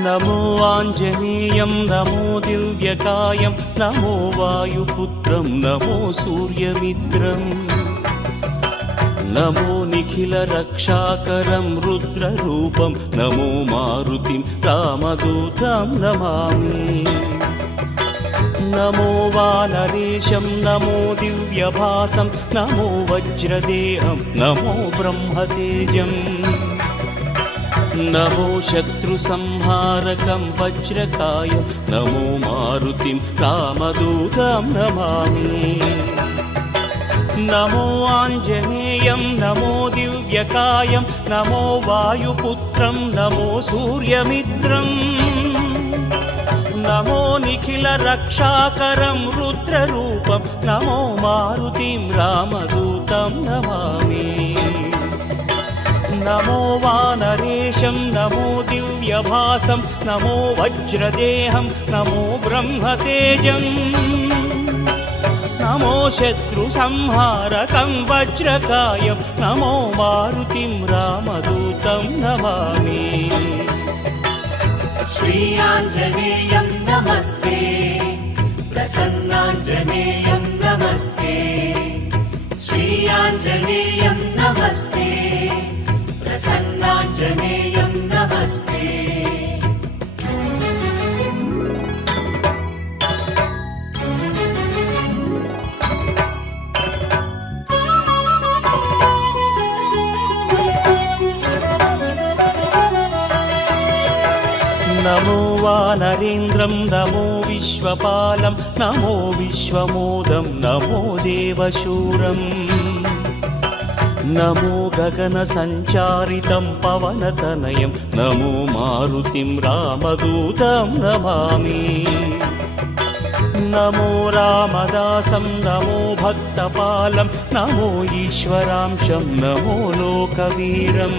నమో ఆంజనేయం నమో దివ్యకాయం నమో వాయుపుత్రం నమో సూర్యమిత్రం నమో నిఖిల రక్షాకరం రుద్రరూపం నమో మారుతిం రామదూతం నమామి నమో వానరేశం నమో దివ్యభాసం నమో వజ్రదేహం నమో బ్రహ్మతేజం నమో శత్రుసంహారకం వజ్రకాయం నమో మారుతిం రామదూతం నమామి నమో ఆంజనేయం నమో దివ్యకాయం నమో వాయుపుత్రం నమో సూర్యమిత్రం నమో నిఖిల రక్షాకరం రుద్రరూపం నమో మారుతిం రామదూతం నమామి నమో వానరేశం నమో దివ్యభాసం నమో వజ్రదేహం నమో బ్రహ్మతేజం నమో శత్రుసంహారకం వజ్రకాయం నమో మారుతిం రామదూతం నమామి శ్రీ ఆంజనేయం నమస్తే ప్రసన్నాంజనేయం నమస్తే శ్రీ ఆంజనేయం నమస్తే ప్రసన్నాంజనేయం నమస్తే నమో వానరేంద్రం నమో విశ్వపాలం నమో విశ్వమోదం నమో దేవశూరం నమో గగన సంచారితం పవనతనయం నమో మారుతిం రామదూతం నమామి నమో రామదాసం నమో భక్తపాలం నమో ఈశ్వరాంశం నమో లోకవీరం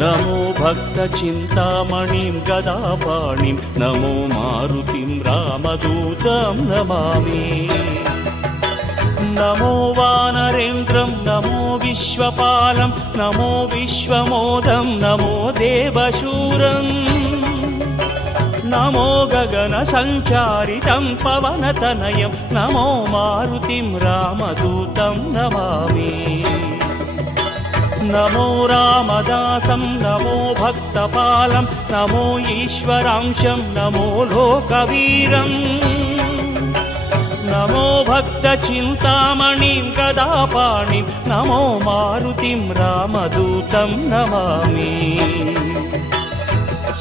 నమో భక్తచింతామణిం గదాపాణిం నమో మారుతిం రామదూతం నమామి నమో వానరేంద్రం నమో విశ్వపాలం నమో విశ్వమోదం నమో దేవశూరం నమో గగన సంచారితం పవనతనయం నమో మారుతిం రామదూతం నమామి నమో రామదాసం నమో భక్తపాలం నమో ఈశ్వరాంశం నమో లోకవీరం నమో భక్తచింతామణిం గదాపాణిం నమో మారుతిం రామదూతం నమామి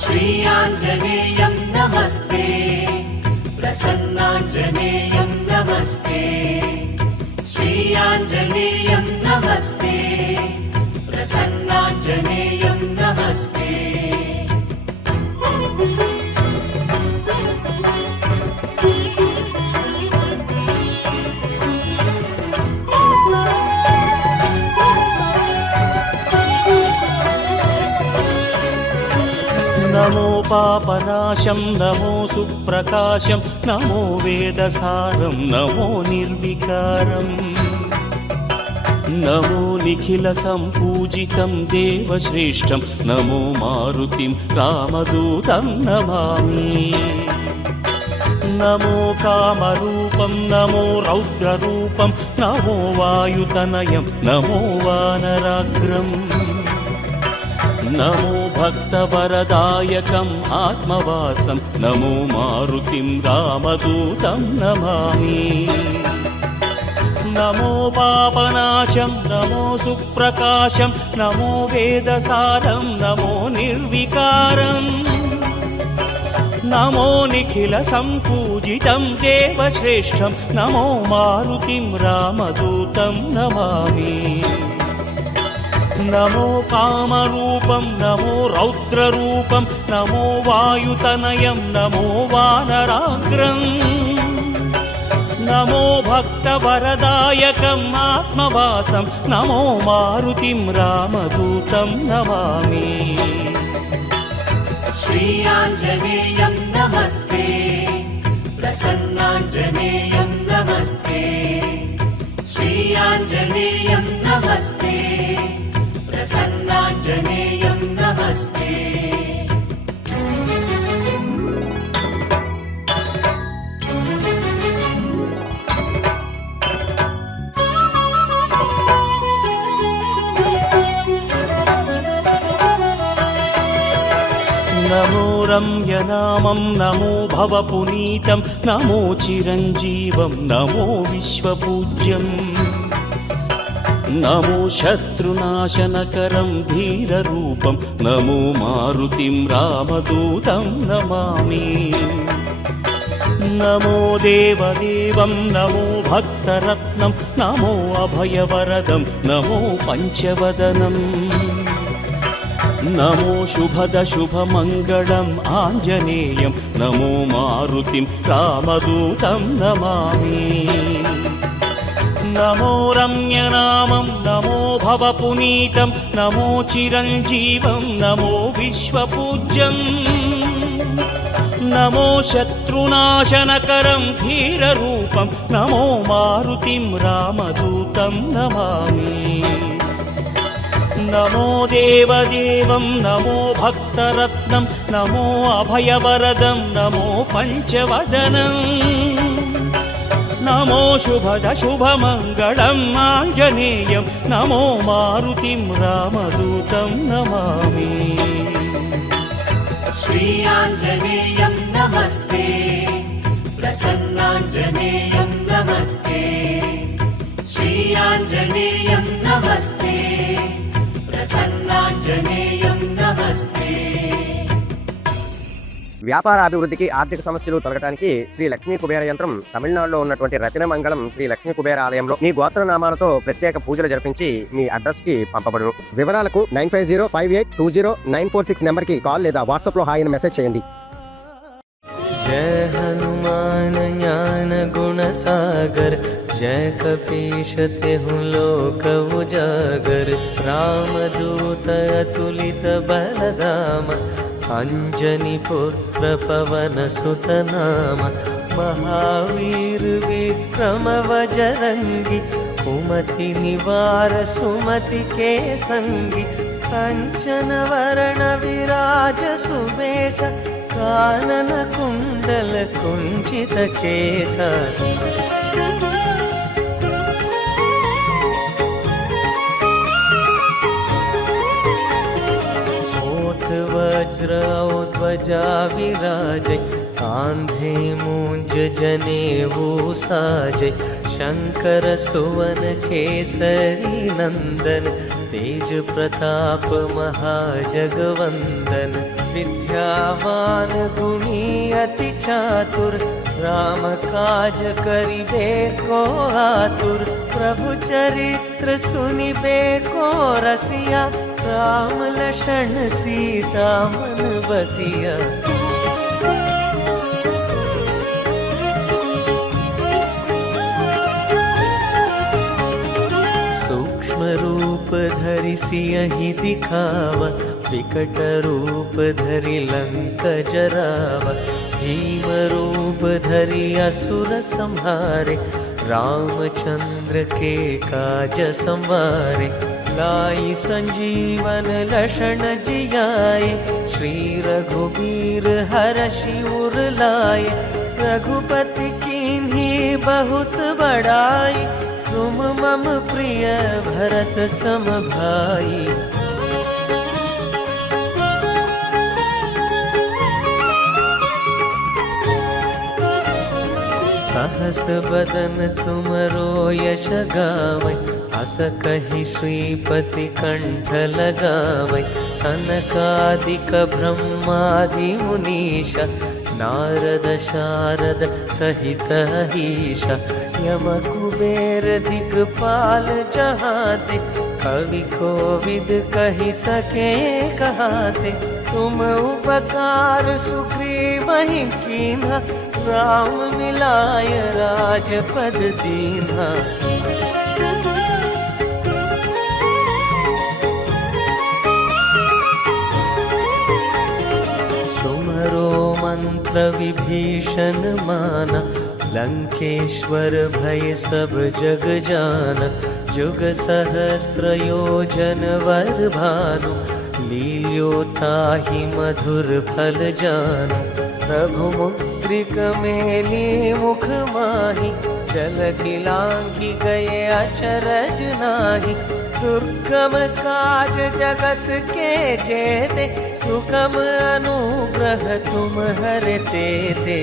శ్రీ ఆంజనేయం నమస్తే ప్రసన్నాంజనేయం నమస్తే శ్రీ ఆంజనేయం నమస్తే ప్రసన్నాంజనేయం నమస్తే నమో పాపనాశం నమో సుప్రకాశం నమో వేదసారం నమో నిర్వికారం నమో నిఖిల సంపూజితం దేవశ్రేష్టం నమో మారుతిం రామదూతం నమామి నమో కామరూపం నమో రౌద్రరూపం నమో వాయుతనయం నమో వానరాగ్రం నమో భక్తవరదాయకం ఆత్మవాసం నమో మారుతిం రామదూతం నమామి నమో పాపనాశం నమో సుప్రకాశం నమో వేదసారం నమో నిర్వికారం నమో నిఖిల సంపూజితం దేవశ్రేష్టం నమో మారుతిం రామదూతం నమామి నమో కామరూపం నమో రౌద్రరూపం నమో వాయుతనయం నమో వానరాగ్రం నమో భక్తవరదాయకం ఆత్మవాసం నమో మారుతిం రామదూతం నమామి శ్రీ ఆంజనేయం నమస్తే ప్రసన్నాంజనేయం నమస్తే శ్రీ ఆంజనేయం నమస్తే ప్రసన్నాంజనేయం నమస్తే నమో రమ్యనామం నమో భవపునీతం నమో చిరంజీవం నమో విశ్వపూజ్యం నమో శత్రునాశనకరం ధీరరూపం నమో మారుతిం రామదూతం నమామి నమో దేవదేవం నమో భక్తరత్నం నమో అభయవరదం నమో పంచవదనం నమో శుభద శుభమంగళం ఆంజనేయం నమో మారుతిం రామదూతం నమామి నమో రమ్యనామం నమో భవపునీతం నమో చిరంజీవం నమో విశ్వపూజ్యం నమో శత్రునాశనకరం ధీరరూపం నమో మారుతిం రామదూతం నమామి నమో దేవదేవం నమో భక్తరత్నం నమో అభయవరదం నమో పంచవదనం నమో శుభద శుభమంగళం ఆంజనేయం నమో మారుతిం రామదూతం నమామి श्री आञ्जनेयं नमस्ते प्रसन्नाञ्जनेयं नमस्ते श्री आञ्जनेयं नमस्ते प्रसन्नाञ्जनेयं नमस्ते వ్యాపార అభివృద్ధికి ఆర్థిక సమస్యలు తొలగడానికి శ్రీ లక్ష్మీ కుబేర యంత్రం తమిళనాడులో ఉన్నటువంటి రత్నమంగళం శ్రీ లక్ష్మీ కుబేర ఆలయంలో మీ గోత్రనామాలతో ప్రత్యేక పూజలు జరిపించి మీ అడ్రస్ కి పంపబడును. వివరాలకు 9505820946 నెంబర్ కి కాల్ లేదా వాట్సాప్ లో హాయ్ అని మెసేజ్ చేయండి. जय हनुमान ज्ञान गुण सागर जय कपीश तेहु लोक उजागर रामदूत अतुलित बलधाम अंजनी पुत्र पवन सुत नाम महावीर विक्रम बजरंगी कुमति निवार सुमति के संगी कंचन वरण विराज सुवेश कानन कुंडल कुंचित केश वज्र ध्वजा विराजै कांधे मूंज जनेऊ साजै शंकर सुवन केसरी नंदन तेज प्रताप महाजगवंदन विद्यावान गुणी अति चातुर राम काज करिबे को आतुर प्रभु चरित्र सुनिबे को रसिया राम लक्षण सीता मन बसिया सूक्ष्म रूप धरि सियहि दिखावा विकट रूप धरि लंक जरावा भीम रूप धरि असुर संहारे रामचंद्र के काज संवारे लाई संजीवन लक्षण जियाए श्री रघुबीर हरषि उर लाए रघुपति कीन्ही बहुत बड़ाई तुम मम प्रिय भरत सम भाई सहस बदन तुमरो यश गावै अस कहि श्रीपति कंठ लगावै सनकादिक ब्रह्मादि मुनीश नारद शारद सहित ईश यम कुबेर दिक्पाल जहाते कवि कोविद कहि सके कहाते तुम उपकार सुग्रीवहि कीन्हा राम मिलाय राजपद दीन्हा तुमरो मंत्र विभीषण माना लंकेश्वर भय सब जग जाना जुग सहस्र योजन वर भानु लील्योताहि मधुर फल जानु प्रभु मुद्रिक मेली मुख माहि जलधि लांघि गए अचरज नाही दुर्गम काज जगत के जेते, सुगम अनुग्रह तुम हरते थे।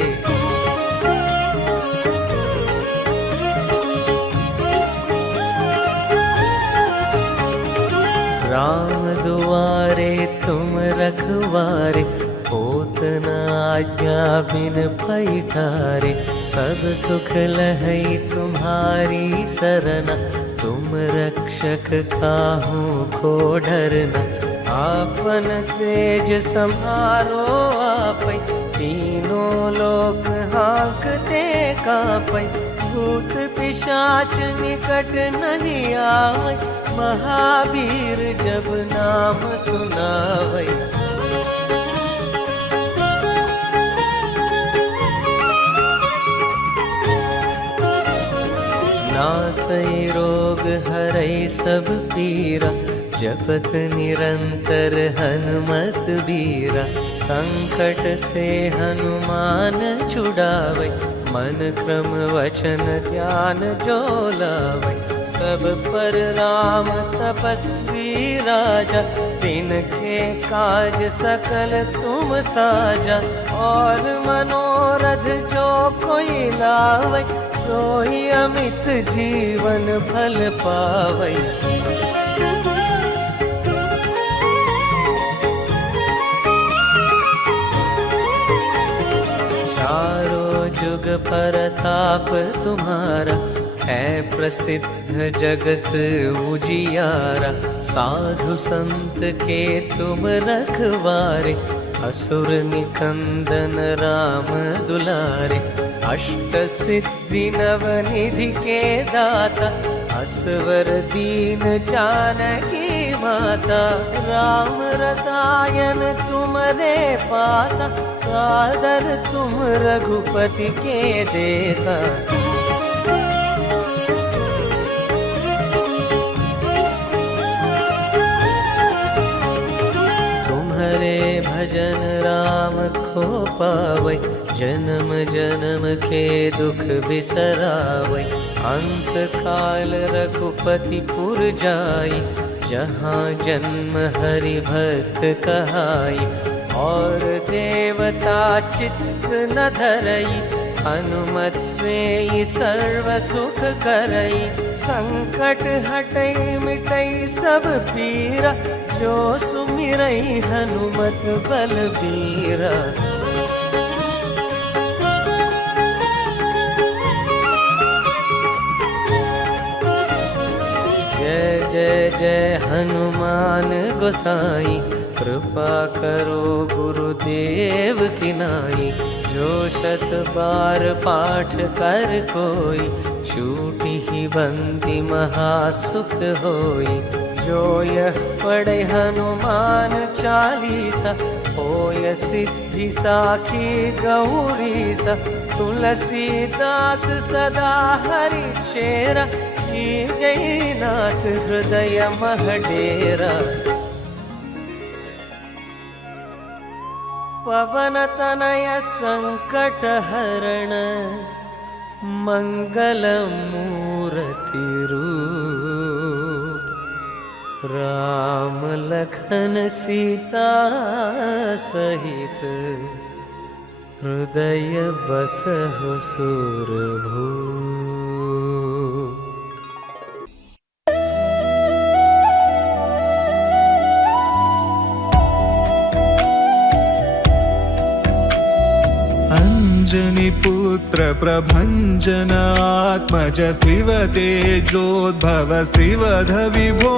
राम दुआरे तुम रखवारे, होत न आज्ञा बिन पैठारे। सब सुख लहई तुम्हारी सरना, तुम रक्षक काहू को डरना। आपन तेज सम्हारो आपै, तीनों लोक हाँकते कापै। भूत पिशाच निकट नहीं आए, महावीर जब नाम सुनावै। नासै रोग हरै सब पीरा, जपत निरंतर हनुमत बीरा। संकट से हनुमान छुड़ावै, मन क्रम वचन ध्यान जो लावै। सब पर राम तपस्वी राजा, तिनके काज सकल तुम साजा। और मनोरथ जो कोई लावै, सोई अमित जीवन फल पावै। चारों जुग परताप तुम्हारा, है प्रसिद्ध जगत उजियारा। साधु संत के तुम रखवारे, असुर निकंदन राम दुलारे। अष्ट सिद्धि नवनिधि के दाता, असवर दीन जानकी माता। राम रसायन तुमरे पासा, सादर तुम रघुपति के देसा। तुम्हारे भजन राम को पावै, जन्म जन्म के दुख बिसरावै। अंत काल रघुपति पुर जाई, जहाँ जन्म हरि भक्त कहाई। और देवता चित्त न धरई, हनुमत से सर्व सुख करई। संकट हटई मिटई सब पीरा, जो सुमिरई हनुमत बलबीरा। जय जय जय हनुमान गोसाई, कृपा करो गुरुदेव की नाई। जो शत बार पाठ कर कोई, छूटी ही बंदी महासुख होई। जो यह पढ़े हनुमान चालीसा, होय सिद्धि साखी गौरीसा। तुलसीदास सदा हरि चेरा, जयनाथ हृदय महडेरा। पवन तनय संकट हरण, मंगल मूर्ति रूप। राम लखन सीता सहित, हृदय बसहु सुरभूप। अंजनी पुत्र प्रभंजन आत्मज शिव तेजोद्भव शिवध विभो।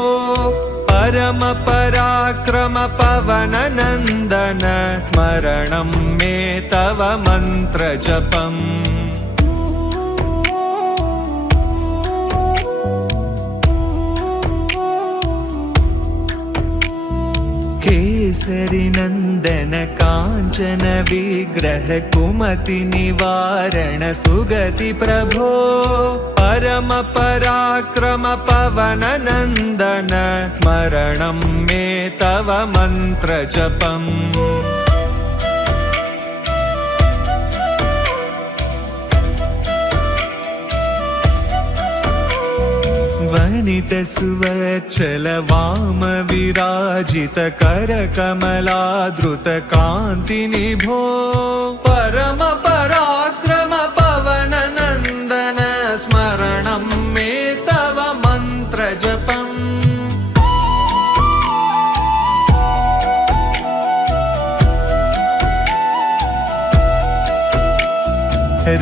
परम पराक्रम पवन नंदन, स्मरणं मे तव मंत्र जपम्। केसरी नंदन कांचन विग्रह, कुमति निवारण सुगति प्रभो। परम पराक्रम पवन नंदन, स्मरणं मे तव मंत्र जपम्। वनित सुवर्चल वाम विराजित कर कमलाद्रुत कान्ति निभो परम पराक्रम पवन नन्दन स्मरणं मे तव मन्त्र जपम्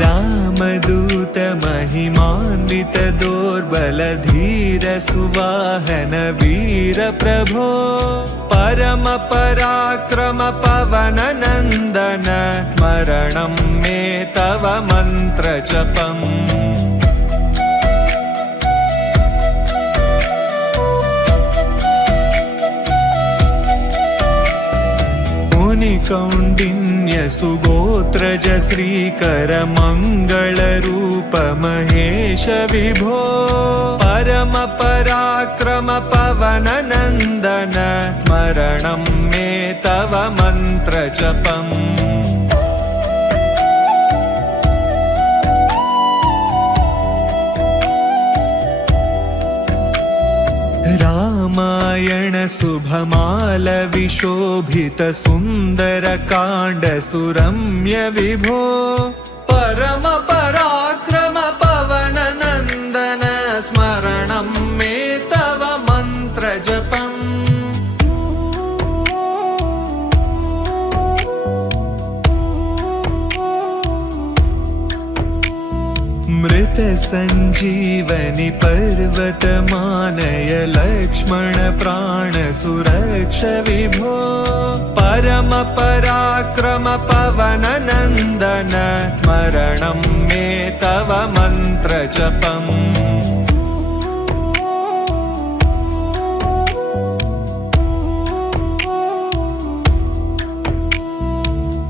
रामदूत महिमान्वित दोर्बल धीर सुवाहन वीर प्रभो परम पराक्रम पवन नन्दन स्मरणं मे तव मन्त्र जपम् कौण्डिन्य सुगोत्रज श्रीकर मंगल रूप महेश विभो परम पराक्रम पवन नन्दन स्मरणं मे तव मन्त्र जपम् रामायण शुभमाल विशोभित सुन्दर काण्ड सुरम्य विभो परम पराक्रम पवन नन्दन स्मरणं मे तव मन्त्र जपम् मृत संजीवनि पर्वत मानय लक्ष्मण प्राण सुरक्ष विभो परम पराक्रम पवन नन्दन स्मरणं मे तव मन्त्र जपम्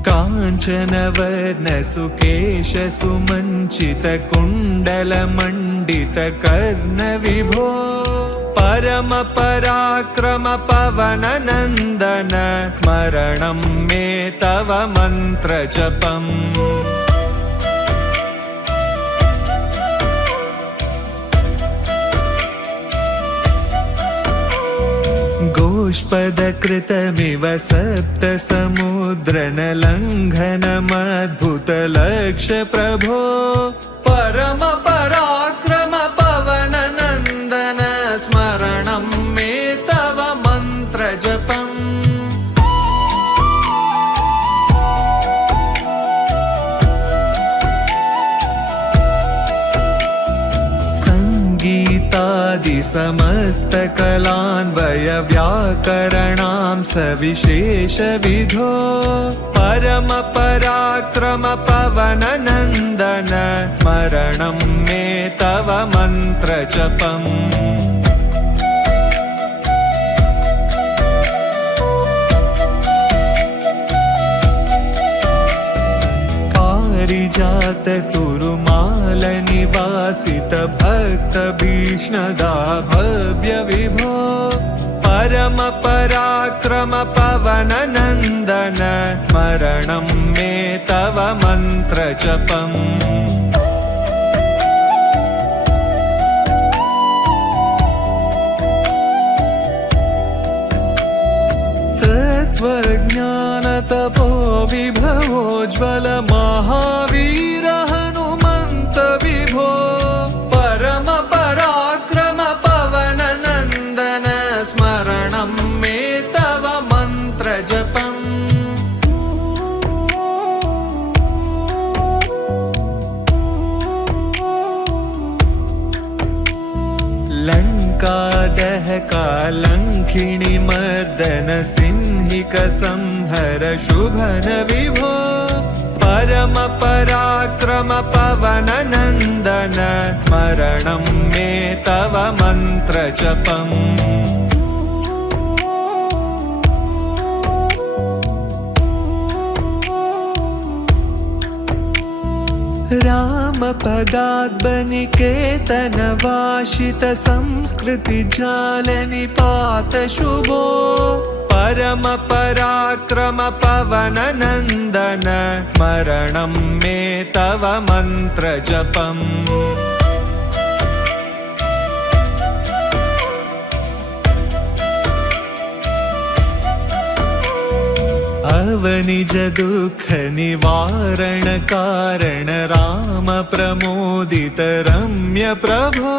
काञ्चन वर्ण सुकेश सुमञ्चित कुण्डल मण्डित कर्ण विभो परम पराक्रम पवन नन्दन स्मरणं मे तव मन्त्र जपम् गोष्पदकृतमिव सप्त समुद्रन लङ्घनमद्भुत लक्ष्य प्रभो परम पराक्रम पवन नन्दन स्मरणं मे तव मन्त्र जपम् गीतादि समस्त कलान्वय व्याकरणां सविशेष विधो परम पराक्रम पवन नन्दन स्मरणं मे तव मन्त्र जपम् पारिजात तुरुमाल निवासित भक्त भीष्णदा भव्य विभो परम पराक्रम पवन नन्दन स्मरणं मे तव मन्त्र जपम् तत्त्वज्ञान तपो विभवोज्ज्वल महावीर हनुमन्त विभो परम पराक्रम पवन नन्दन स्मरणं मे तव मन्त्र जपम् लङ्कादहकालङ्घिणी मर्दन सिंहिक संहर शुभन विभो परम पराक्रम पवन नन्दन स्मरणं मे तव मन्त्र जपम् राम पदाद्बनिकेतन वाशित संस्कृति जाल निपात शुभो परम पराक्रम पवन नन्दन स्मरणं मे तव मन्त्र जपम् अवनिज दुःख निवारण कारण राम प्रमोदित रम्य प्रभो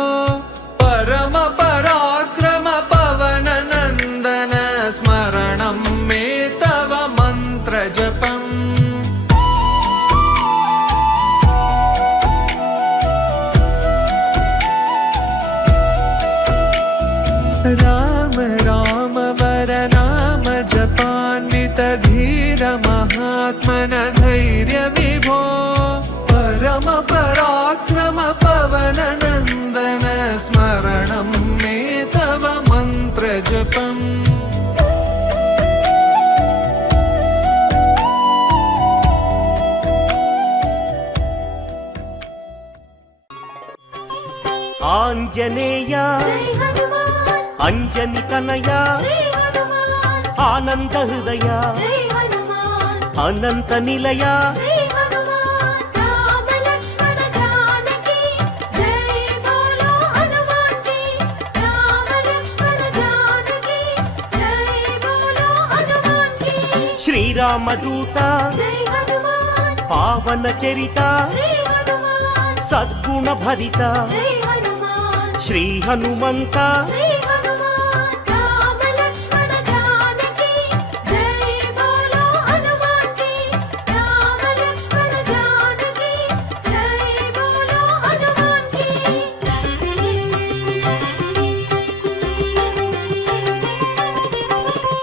परम पराक्रम पवन नंदन स्मरणं मे तव मंत्र जपम् राम राम वर नाम जपान्वित धीर महात्मन धैर्य विभो परम पराक्रम पवन नंदन स्मरणं मे तव मंत्र जपम् ఆంజనేయ అంజని తనయ ఆనంద హృదయ అనంత నిలయ శ్రీరామదూత పావన చరిత సద్గుణ భరిత శ్రీ హనుమంత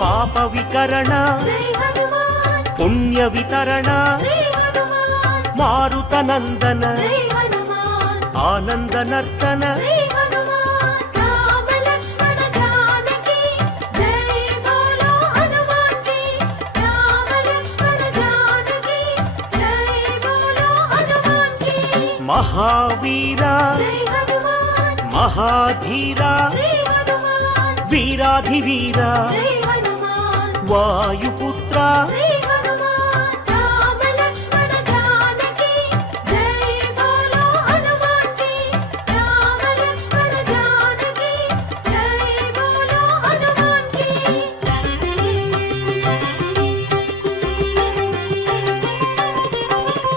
పాప వికరణ పుణ్య వితరణ మారుత నందన ఆనంద నర్తన మహావీర మహాధీర వీరాధివీర వాయుపుత్ర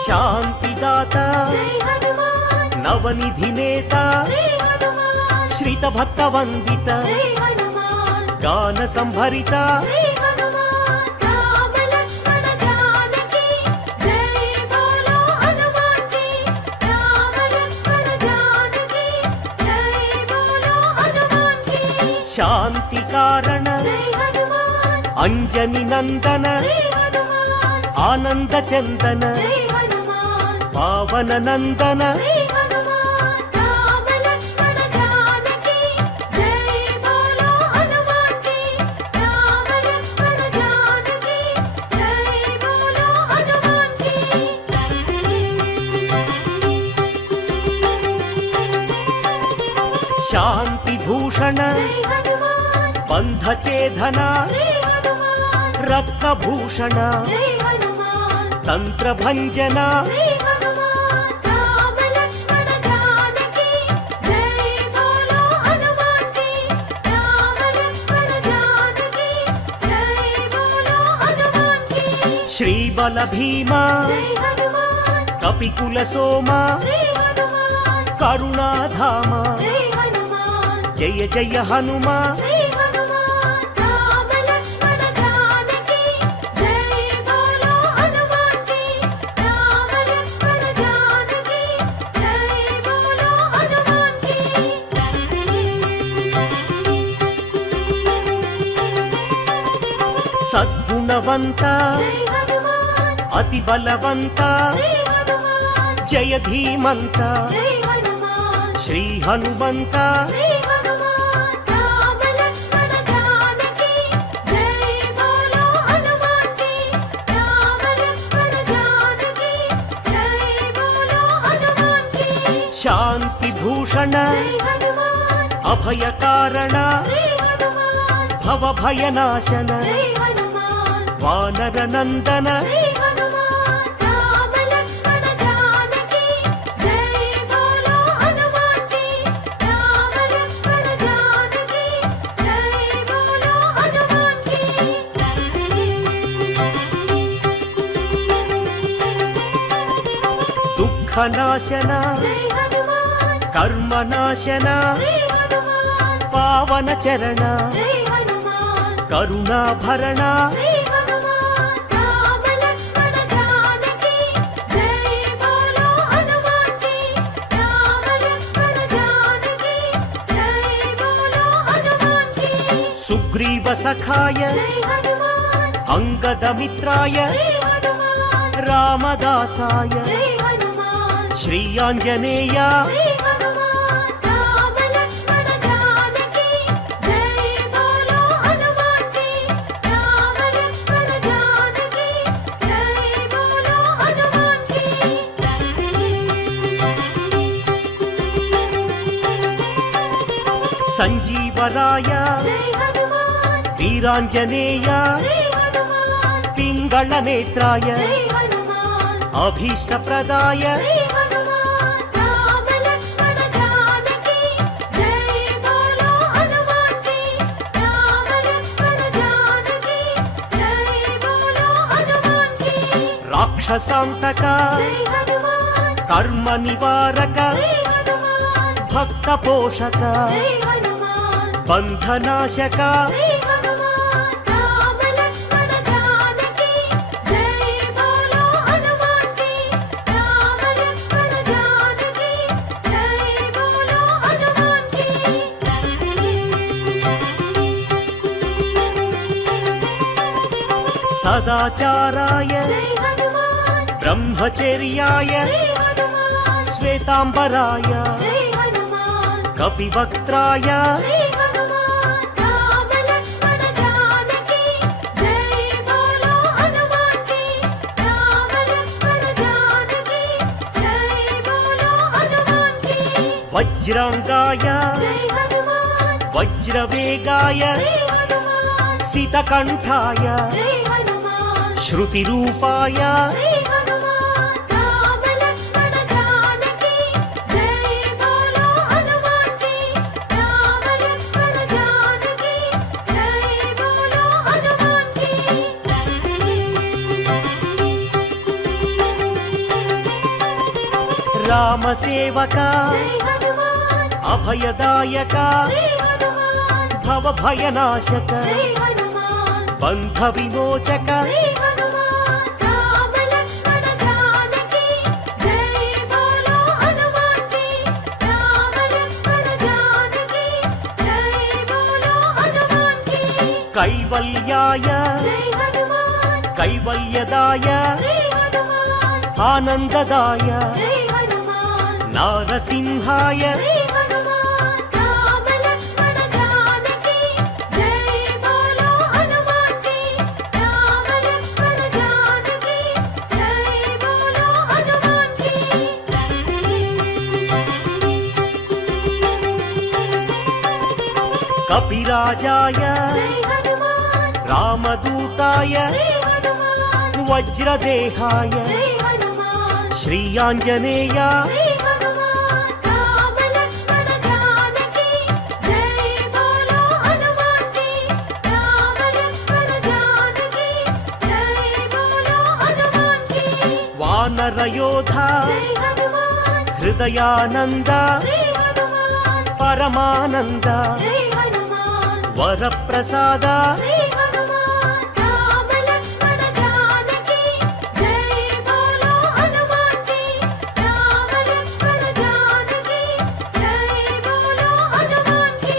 శాంతిదాత నవనిధి నేత శ్రీత భక్త వందిత గాన సంభరిత శాంతి కారణ అంజని నందన ఆనంద చందన పావన నందన శాంతి భూషణ బంధచేధన రత్నభూషణ తంత్రభంజన శ్రీబల భీమ కపికుల సోమ కరుణాధామ జయ జయ హనుమ సద్గుణవంత అతి బలవంత జయ ధీమంత శ్రీ హనుమంత శాంతి భూషణ అభయ కారణ భవ భయనాశన వానర నందన దుఃఖనాశన జై హనుమాన్ కర్మనాశన శ్రీ హనుమాన్ పావన చరణ జై హనుమాన్ కరుణాభరణ శ్రీ హనుమాన్ రామ లక్ష్మణ జానకి జై బోలో హనుమాన్ కి రామ లక్ష్మణ జానకి జై బోలో హనుమాన్ కి సుగ్రీవ సఖాయ జై హనుమాన్ అంగదమిత్రాయ శ్రీ హనుమాన్ రామదాసాయ జై హనుమాన్ శ్రీ ఆంజనేయ శ్రీ హనుమాన్ రామ లక్ష్మణ జానకి జై బోలో హనుమాన్ కి రామ లక్ష్మణ జానకి జై బోలో హనుమాన్ కి సంజీవరాయ జై హనుమాన్ వీరాంజనేయ శ్రీ హనుమాన్ పింగళ నేత్రాయ జై హనుమాన్ అభీష్టప్రదాయ శ్రీ హనుమాన్ రామ లక్ష్మణ జానకి జై బోలో హనుమాన్ కి రామ లక్ష్మణ జానకి జై బోలో హనుమాన్ కి రాక్షసాంతక జై హనుమాన్ కర్మ నివారక శ్రీ హనుమాన్ భక్త పోషక జై హనుమాన్ బంధనాశక శ్రీ హనుమాన్ రామ లక్ష్మణ జానకి జై బోలో హనుమాన్ కి రామ లక్ష్మణ జానకి జై బోలో హనుమాన్ కి సదాచారాయ జై హనుమాన్ బ్రహ్మచర్యాయ శ్రీ హనుమాన్ శ్వేతాంబరాయ జై హనుమాన్ కపివక్త్రాయ శ్రీ హనుమాన్ రామ లక్ష్మణ జానకి జై బోలో హనుమాన్ కి రామ లక్ష్మణ జానకి జై బోలో హనుమాన్ కి వజ్రాంగాయ జై హనుమాన్ వజ్రవేగాయ శ్రీ హనుమాన్ సితకంఠాయ జై హనుమాన్ శృతిరూపాయ శ్రీ హనుమాన్ రామ లక్ష్మణ జానకి జై బోలో హనుమాన్ కి రామ లక్ష్మణ జానకి జై బోలో హనుమాన్ కి రామసేవక జై హనుమాన్ అభయదాయక శ్రీ హనుమాన్ భవభయనాశక జై హనుమాన్ బంధ విమోచక శ్రీ హనుమాన్ రామ లక్ష్మణ జానకి జై బోలో హనుమాన్ కి రామ లక్ష్మణ జానకి జై బోలో హనుమాన్ కి కైవల్యాయ జై హనుమాన్ కైవల్యదాయ శ్రీ హనుమాన్ ఆనందదాయ జై హనుమాన్ నారసింహాయ శ్రీ హనుమాన్ రామ లక్ష్మణ జానకి జై బోలో హనుమాన్ కి రామ లక్ష్మణ జానకి జై బోలో హనుమాన్ కి కపిరాజాయ జై హనుమాన్ రామదూతాయ శ్రీ హనుమాన్ వజ్రదేహాయ జై హనుమాన్ శ్రీ ఆంజనేయ శ్రీ హనుమాన్ రామ లక్ష్మణ జానకి జై బోలో హనుమాన్ కి రామ లక్ష్మణ జానకి జై బోలో హనుమాన్ కి వానరయోధ జై హనుమాన్ హృదయానంద శ్రీ హనుమాన్ పరమానంద జై హనుమాన్ వరప్రసాద శ్రీ హనుమాన్ రామ లక్ష్మణ జానకి జై బోలో హనుమాన్ కి రామ లక్ష్మణ జానకి జై బోలో హనుమాన్ కి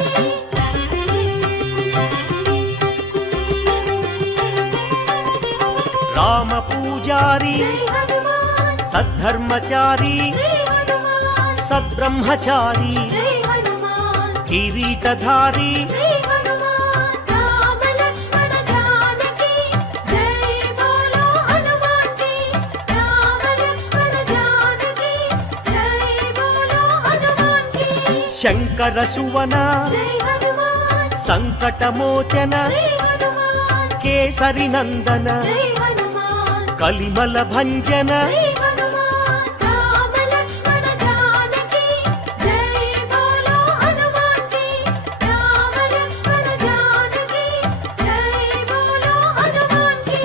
రామ పూజారి జై హనుమాన్ సద్ధర్మచారి శ్రీ హనుమాన్ సద్బ్రహ్మచారి జై హనుమాన్ కిరీటధారి శ్రీ హనుమాన్ రామ లక్ష్మణ జానకి జై బోలో హనుమాన్ కి రామ లక్ష్మణ జానకి జై బోలో హనుమాన్ కి శంకర సువన జై హనుమాన్ సంకటమోచన శ్రీ హనుమాన్ కేసరి నందన జై హనుమాన్ కలిమల భంజన శ్రీ హనుమాన్ రామ లక్ష్మణ జానకి జై బోలో హనుమాన్ కి రామ లక్ష్మణ జానకి జై బోలో హనుమాన్ కి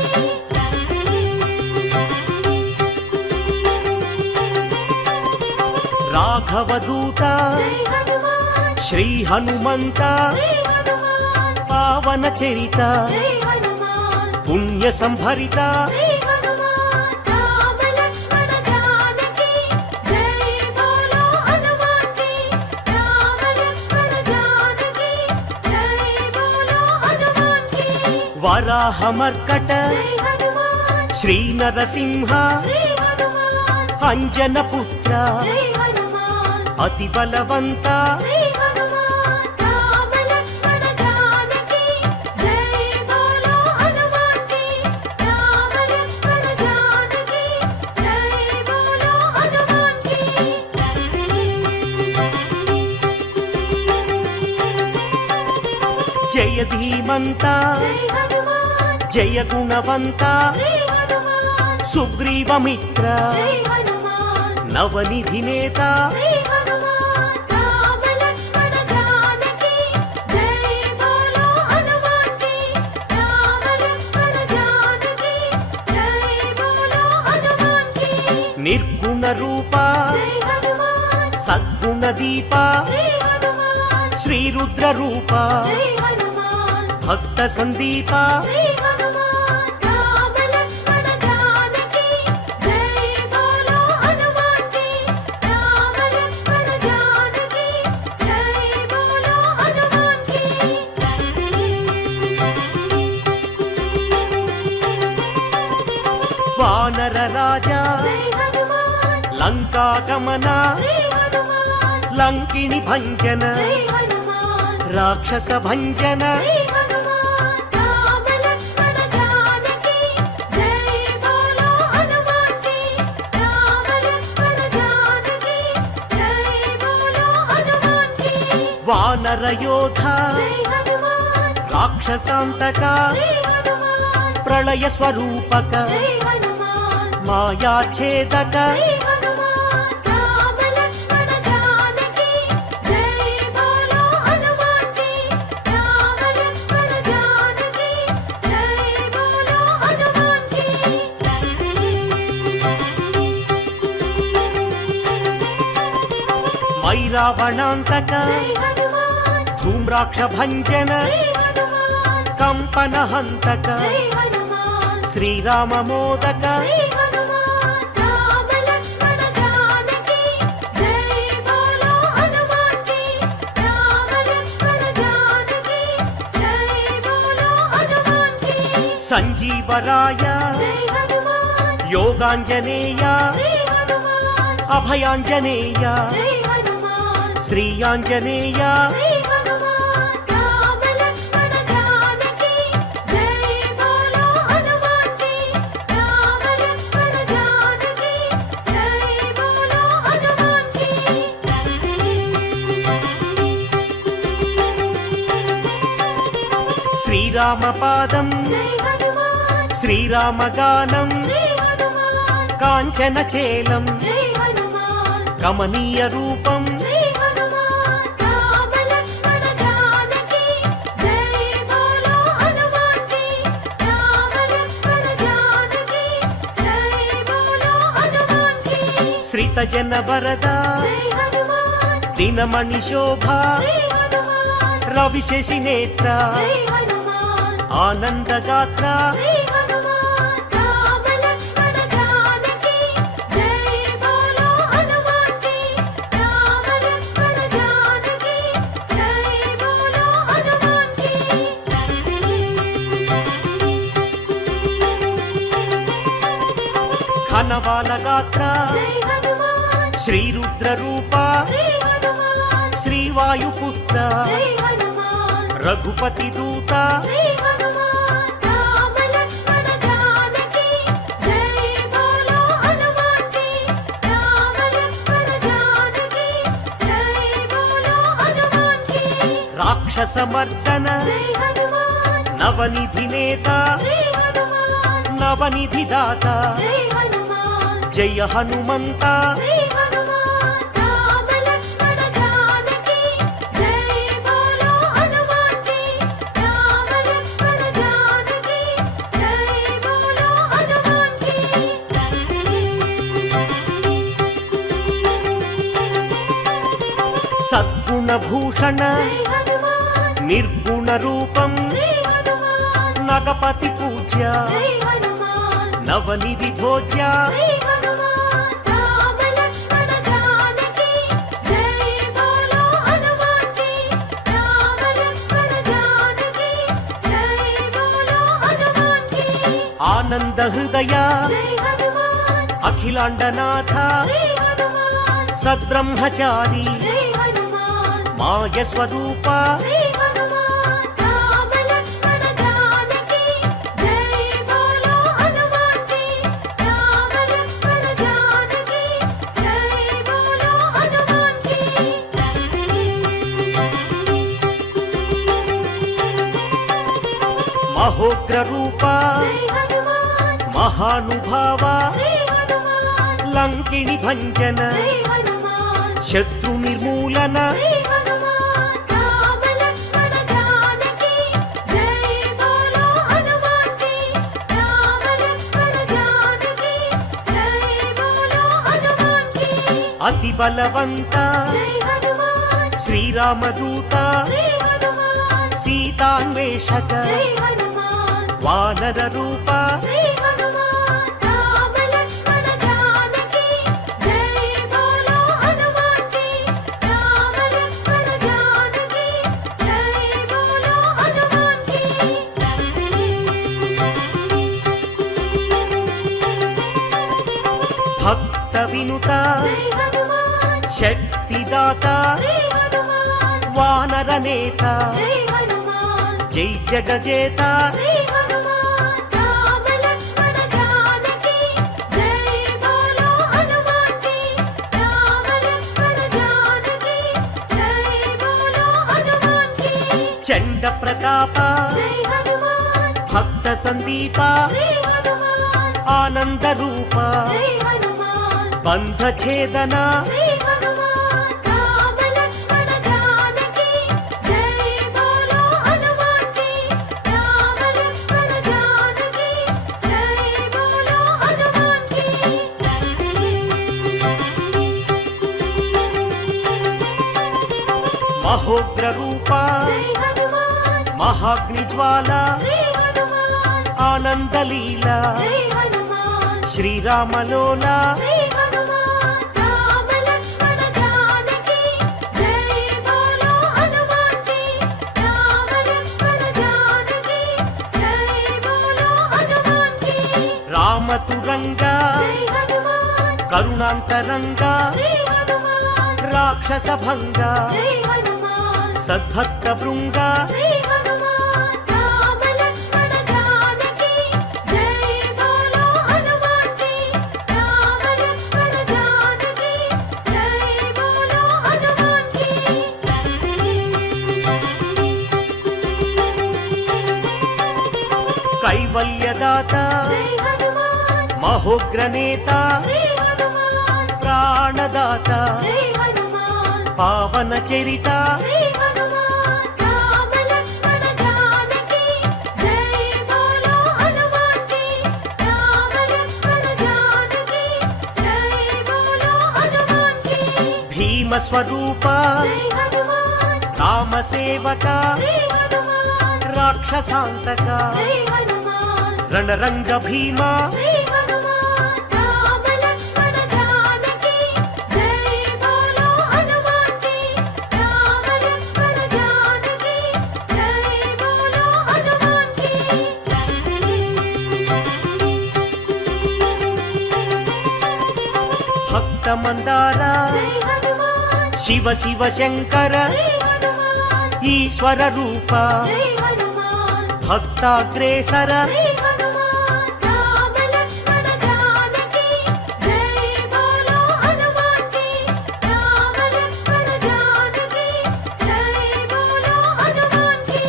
మాధవదూత జై హనుమాన్ శ్రీ హనుమంత శ్రీ హనుమాన్ పావన చరిత జై హనుమాన్ పుణ్య సంభరిత శ్రీ హనుమాన్ రామ లక్ష్మణ జానకి జై బోలో హనుమాన్ కి రామ లక్ష్మణ జానకి జై బోలో హనుమాన్ కి వరాహమర్కట జై హనుమాన్ శ్రీ నరసింహ శ్రీ హనుమాన్ అంజన పుత్ర జై హనుమాన్ అతి బలవంత శ్రీ హనుమాన్ రామ లక్ష్మణ జానకి జై బోలో హనుమాన్ కి రామ లక్ష్మణ జానకి జై బోలో హనుమాన్ కి జయ ధీమంత జై హనుమాన్ జయ గుణవంత శ్రీ హనుమాన్ సుగ్రీవమిత్ర జై హనుమాన్ నవనిధి నేత శ్రీ హనుమాన్ రామ లక్ష్మణ జానకి జై బోలో హనుమాన్ కి రామ లక్ష్మణ జానకి జై బోలో హనుమాన్ కి నిర్గుణ రూప జై హనుమాన్ సద్గుణ దీప శ్రీ హనుమాన్ శ్రీ రుద్ర రూప జై హనుమాన్ భక్త సందీప శ్రీ హనుమాన్ రామ లక్ష్మణ జానకి జై బోలో హనుమాన్ కి రామ లక్ష్మణ జానకి జై బోలో హనుమాన్ కి వానర రాజా జై హనుమాన్ లంకా గమన శ్రీ హనుమాన్ లంకిణి భంజన జై హనుమాన్ రాక్షస భంజన శ్రీ హనుమాన్ రామ లక్ష్మణ జానకి జై బోలో హనుమాన్ కి రామ లక్ష్మణ జానకి జై బోలో హనుమాన్ కి వానర యోధ జై హనుమాన్ రాక్షసాంతక శ్రీ హనుమాన్ ప్రళయ స్వరూపక జై హనుమాన్ మాయాఛేదక శ్రీ హనుమాన్ రామ లక్ష్మణ జానకి జై బోలో హనుమాన్ కి రామ లక్ష్మణ జానకి జై బోలో హనుమాన్ కి మైరావణాంతక జై హనుమాన్ ధూమ్రాక్ష భంజన శ్రీ హనుమాన్ కంపన హంతక జై హనుమాన్ శ్రీరామ మోదక శ్రీ హనుమాన్ రామ లక్ష్మణ జానకి జై బోలో హనుమాన్ కి రామ లక్ష్మణ జానకి జై బోలో హనుమాన్ కి సంజీవరాయ జై హనుమాన్ యోగాంజనేయ శ్రీ హనుమాన్ అభయాంజనేయ జై హనుమాన్ శ్రీ ఆంజనేయ శ్రీ హనుమాన్ రామ లక్ష్మణ జానకి జై బోలో హనుమాన్ కి రామ లక్ష్మణ జానకి జై బోలో హనుమాన్ కి శ్రీరామ పాదం జై హనుమాన్ శ్రీరామ గానం శ్రీ హనుమాన్ కాంచన చేలం జై హనుమాన్ కమనీయ రూపం శ్రీ హనుమాన్ రామ లక్ష్మణ జానకి జై బోలో హనుమాన్ కి రామ లక్ష్మణ జానకి జై బోలో హనుమాన్ కి శ్రిత జన వరద జై హనుమాన్ దినమణి శోభ శ్రీ హనుమాన్ రవిశేషి నేత్ర జై హనుమాన్ ఆనందగాత్ర శ్రీ హనుమాన్ రామ లక్ష్మణ జానకి జై బోలో హనుమాన్ కి రామ లక్ష్మణ జానకి జై బోలో హనుమాన్ కి ఘనవాల గాత్ర జై హనుమాన్ శ్రీ రుద్ర రూప శ్రీ హనుమాన్ శ్రీవాయుపుత్ర జై హనుమాన్ రఘుపతి దూత శ్రీ హనుమాన్ రామ లక్ష్మణ జానకి జై బోలో హనుమాన్ కి రామ లక్ష్మణ జానకి జై బోలో హనుమాన్ కి రాక్షసమర్దన జై హనుమాన్ నవనిధి నేత శ్రీ హనుమాన్ నవనిధి దాత జై హనుమాన్ జయ హనుమంత శ్రీ హనుమాన్ రామ లక్ష్మణ జానకి జై బోలో హనుమాన్ కి రామ లక్ష్మణ జానకి జై బోలో హనుమాన్ కి నాగభూషణ జై హనుమాన్ నిర్గుణ రూపం శ్రీ హనుమాన్ నగపతి పూజ్య జై హనుమాన్ నవనిధి భోజ్య శ్రీ హనుమాన్ రామ లక్ష్మణ జానకి జై బోలో హనుమాన్ కి రామ లక్ష్మణ జానకి జై బోలో హనుమాన్ కి ఆనంద హృదయ జై హనుమాన్ అఖిలాండనాథ శ్రీ హనుమాన్ సద్బ్రహ్మచారి జై హనుమాన్ మాయ స్వరూప శ్రీ హనుమాన్ రామ లక్ష్మణ జానకి జై బోలో హనుమాన్ కి రామ లక్ష్మణ జానకి జై బోలో హనుమాన్ కి మహోగ్ర రూప జై హనుమాన్ మహానుభావ శ్రీ హనుమాన్ లంకిణి భంజన జై హనుమాన్ శత్రు నిర్మూలన శ్రీ హనుమాన్ రామ లక్ష్మణ జానకి జై బోలో హనుమాన్ కి రామ లక్ష్మణ జానకి జై బోలో హనుమాన్ కి అతి బలవంత జై హనుమాన్ శ్రీరామదూత శ్రీ హనుమాన్ సీతాన్వేషక జై హనుమాన్ వానర రూప శ్రీ హనుమాన్ రామ లక్ష్మణ జానకి జై బోలో హనుమాన్ కి రామ లక్ష్మణ జానకి జై బోలో హనుమాన్ కి భక్త వినుత జై హనుమాన్ శక్తిదాత శ్రీ హనుమాన్ వానర నేత జై హనుమాన్ జై జగజేత శ్రీ హనుమాన్ రామ లక్ష్మణ జానకి జై బోలో హనుమాన్ కి రామ లక్ష్మణ జానకి జై బోలో హనుమాన్ కి చండ ప్రతాప జై హనుమాన్ భక్త సందీప శ్రీ హనుమాన్ ఆనంద రూప జై హనుమాన్ బంధ ఛేదన శ్రీ హనుమాన్ రామ లక్ష్మణ జానకి జై బోలో హనుమాన్ కి రామ లక్ష్మణ జానకి జై బోలో హనుమాన్ కి మహోగ్ర రూప జై హనుమాన్ మహాగ్ని జ్వాల శ్రీ హనుమాన్ ఆనందలీల జై హనుమాన్ శ్రీరామలోల శ్రీ హనుమాన్ రామ లక్ష్మణ జానకి జై బోలో హనుమాన్ కి రామ లక్ష్మణ జానకి జై బోలో హనుమాన్ కి రామతురంగ జై హనుమాన్ కరుణాంతరంగ శ్రీ హనుమాన్ రాక్షస భంగ జై హనుమాన్ సద్భక్త బృంగ శ్రీ హనుమాన్ రామ లక్ష్మణ జానకి జై బోలో హనుమాన్ కి రామ లక్ష్మణ జానకి జై బోలో హనుమాన్ కి కైవల్యదాత జై హనుమాన్ మహోగ్ర నేత శ్రీ హనుమాన్ ప్రాణదాత జై హనుమాన్ పావన చరిత శ్రీ హనుమాన్ రామ లక్ష్మణ జానకి జై బోలో హనుమాన్ కి రామ లక్ష్మణ జానకి జై బోలో హనుమాన్ కి భీమ స్వరూప జై హనుమాన్ రామ సేవక శ్రీ హనుమాన్ రాక్షసాంతక జై హనుమాన్ రణరంగ భీమ శ్రీ హనుమాన్ రామ లక్ష్మణ జానకి జై బోలో హనుమాన్ కి రామ లక్ష్మణ జానకి జై బోలో హనుమాన్ కి భక్త మందార జై హనుమాన్ శివ శివ శంకర శ్రీ హనుమాన్ ఈశ్వర రూప జై హనుమాన్ భక్తాగ్రేసర శ్రీ హనుమాన్ రామ లక్ష్మణ జానకి జై బోలో హనుమాన్ కి రామ లక్ష్మణ జానకి జై బోలో హనుమాన్ కి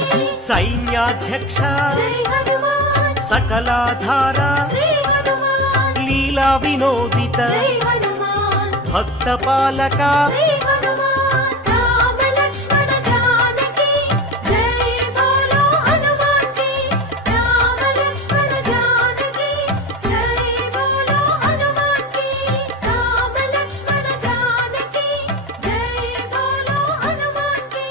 సైన్యాధ్యక్ష జై హనుమాన్ సకలాధార శ్రీ హనుమాన్ లీలా వినోదిత జై హనుమాన్ భక్త పాలక శ్రీ హనుమాన్ రామ లక్ష్మణ జానకి జై బోలో హనుమాన్ కి రామ లక్ష్మణ జానకి జై బోలో హనుమాన్ కి రామ లక్ష్మణ జానకి జై బోలో హనుమాన్ కి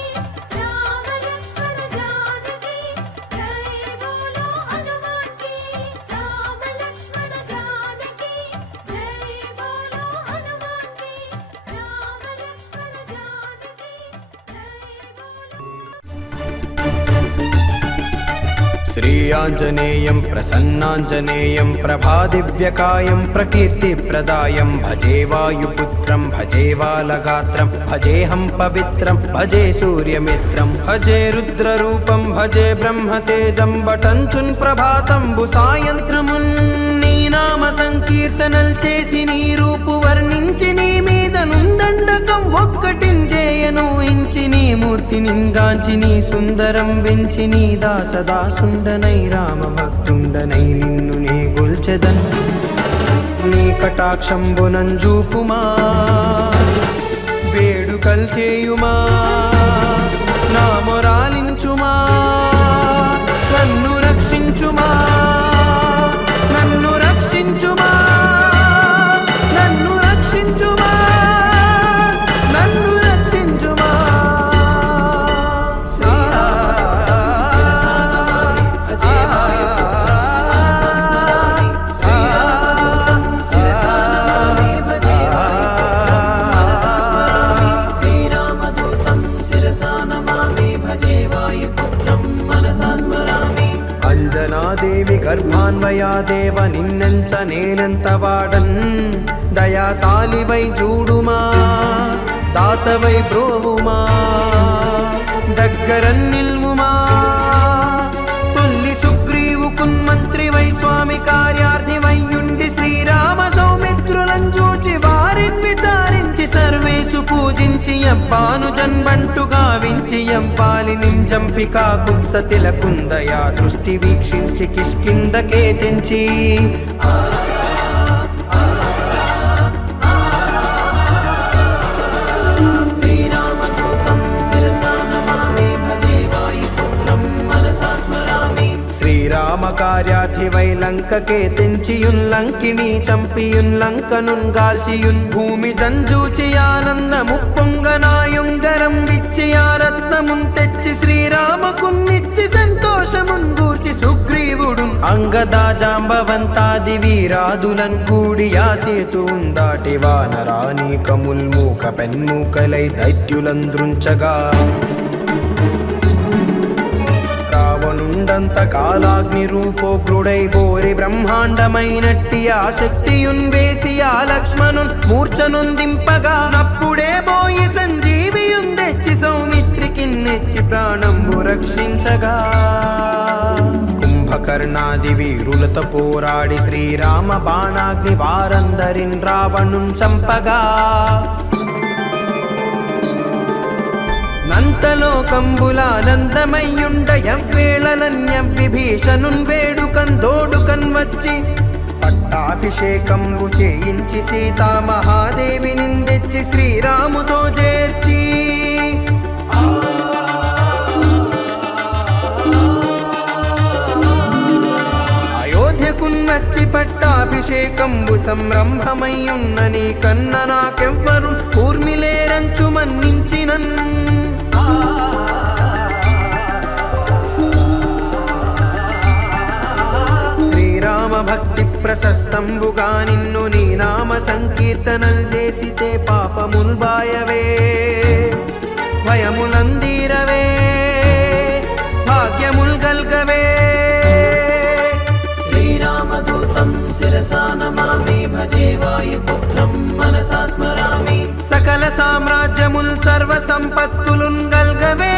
श्रीयाञ्जनेयं प्रसन्नाञ्जनेयं प्रभादिव्यकायं प्रकीर्तिप्रदायं भजे वायुपुत्रं भजे बालगात्रं भजेऽहं पवित्रं भजे सूर्यमित्रं भजे रुद्ररूपं भजे ब्रह्मतेजं बटञ्चुन् ప్రభాతంబు సాయంత్రమున్ నీ నామ సంకీర్తనల్ చేసి నీ రూపు వర్ణించి నీ మీద నుందండకం ఒక్కటించేయను ఇంచి నీ మూర్తి నింగాంచి నీ సుందరం వెంచి నీ దాసదాసుండనై రామ భక్తుండనై నిన్ను నే గొల్చెదన్ నీ కటాక్షంబునంజూపుమా వేడుకల్ చేయుమా నా మొరాలించుమా నన్ను రక్షించుమా నన్ను రక్షించుమా నన్ను రక్షించుమా నన్ను రక్షించుమా అంజనాదేవి గర్భాన్వయా దేవ నిన్నెంచ నేనెంత వాడన్ దయాశాలివై చూడుమా దాతవై బ్రోవుమా దగ్గరన్ నిల్వుమా తొల్లి సుగ్రీవు కున్మంత్రివై స్వామి కార్యార్థివైయుండి శ్రీరామ సౌమిత్రులను చూచి వారిని విచారించి సర్వేషు పూజించి అబ్బాను జన్బంటు గావించి ఎంపాలి నింజంపికా కుత్సతిల కుందయా దృష్టి వీక్షించి కిష్కిందకే తెంచి శ్రీరామదూతం శిరసా నమామి భజే వాయుపుత్రం మనసా స్మరామి శ్రీరామ కార్యార్థివై లంకకే తెంచియున్ లంకిణి చంపియున్ లంకనున్ గాల్చియున్ భూమి జంజూచి ఆనందము పొంగనాయుంగరం విచ్చి ఆ రత్నమున్ తెచ్చి శ్రీరామకున్నిచ్చి సంతోషమున్ గూర్చి సుగ్రీవుడు అంగదా జాంబవంతాది వీరాదులన్ కూడి ఆ సేతువున్ దాటి వానరానీకముల్ మూక పెన్మూకలై దైత్యులంద్రుంచగా రావణుండంత కాలాగ్ని రూపోగ్రుడై బోరి బ్రహ్మాండమైనట్టి ఆ శక్తియున్ వేసి ఆ లక్ష్మణున్ మూర్ఛనుందింపగా నప్పుడే బోయి సంజీవియున్ తెచ్చి సౌమిత్రికి నెచ్చి ప్రాణంబు రక్షించగా కుంభకర్ణాది వీరులతో పోరాడి శ్రీరామ బాణాగ్ని వారందరిన్ రావణున్ చంపగా నంతలోకంబులానందమయ్యుండ ఎవ్వేళలన్యం విభీషణున్ వేడుకన్ దోడుకన్ వచ్చి పట్టాభిషేకంబు చేయించి సీతామహాదేవి నిందెచ్చి శ్రీరాముతో చేర్చి అయోధ్యకున్నచ్చి పట్టాభిషేకంబు సంరంభమయ్యున్న నీ కన్న నాకెవ్వరు ఊర్మిలేరంచు మన్నించినన్ శ్రీరామ భక్తి ప్రశస్తంబుగా నిన్ను నీ నామ సంకీర్తనల్ చేసితే పాపముల్ బాయవే భయములందీరవే భాగ్యముల్ గల్గవే శ్రీరామదూతం శిరసా నమామి భజే వాయుపుత్రం మనసా స్మరామి సకల సామ్రాజ్యముల్ సర్వ సంపత్తులున్ గల్గవే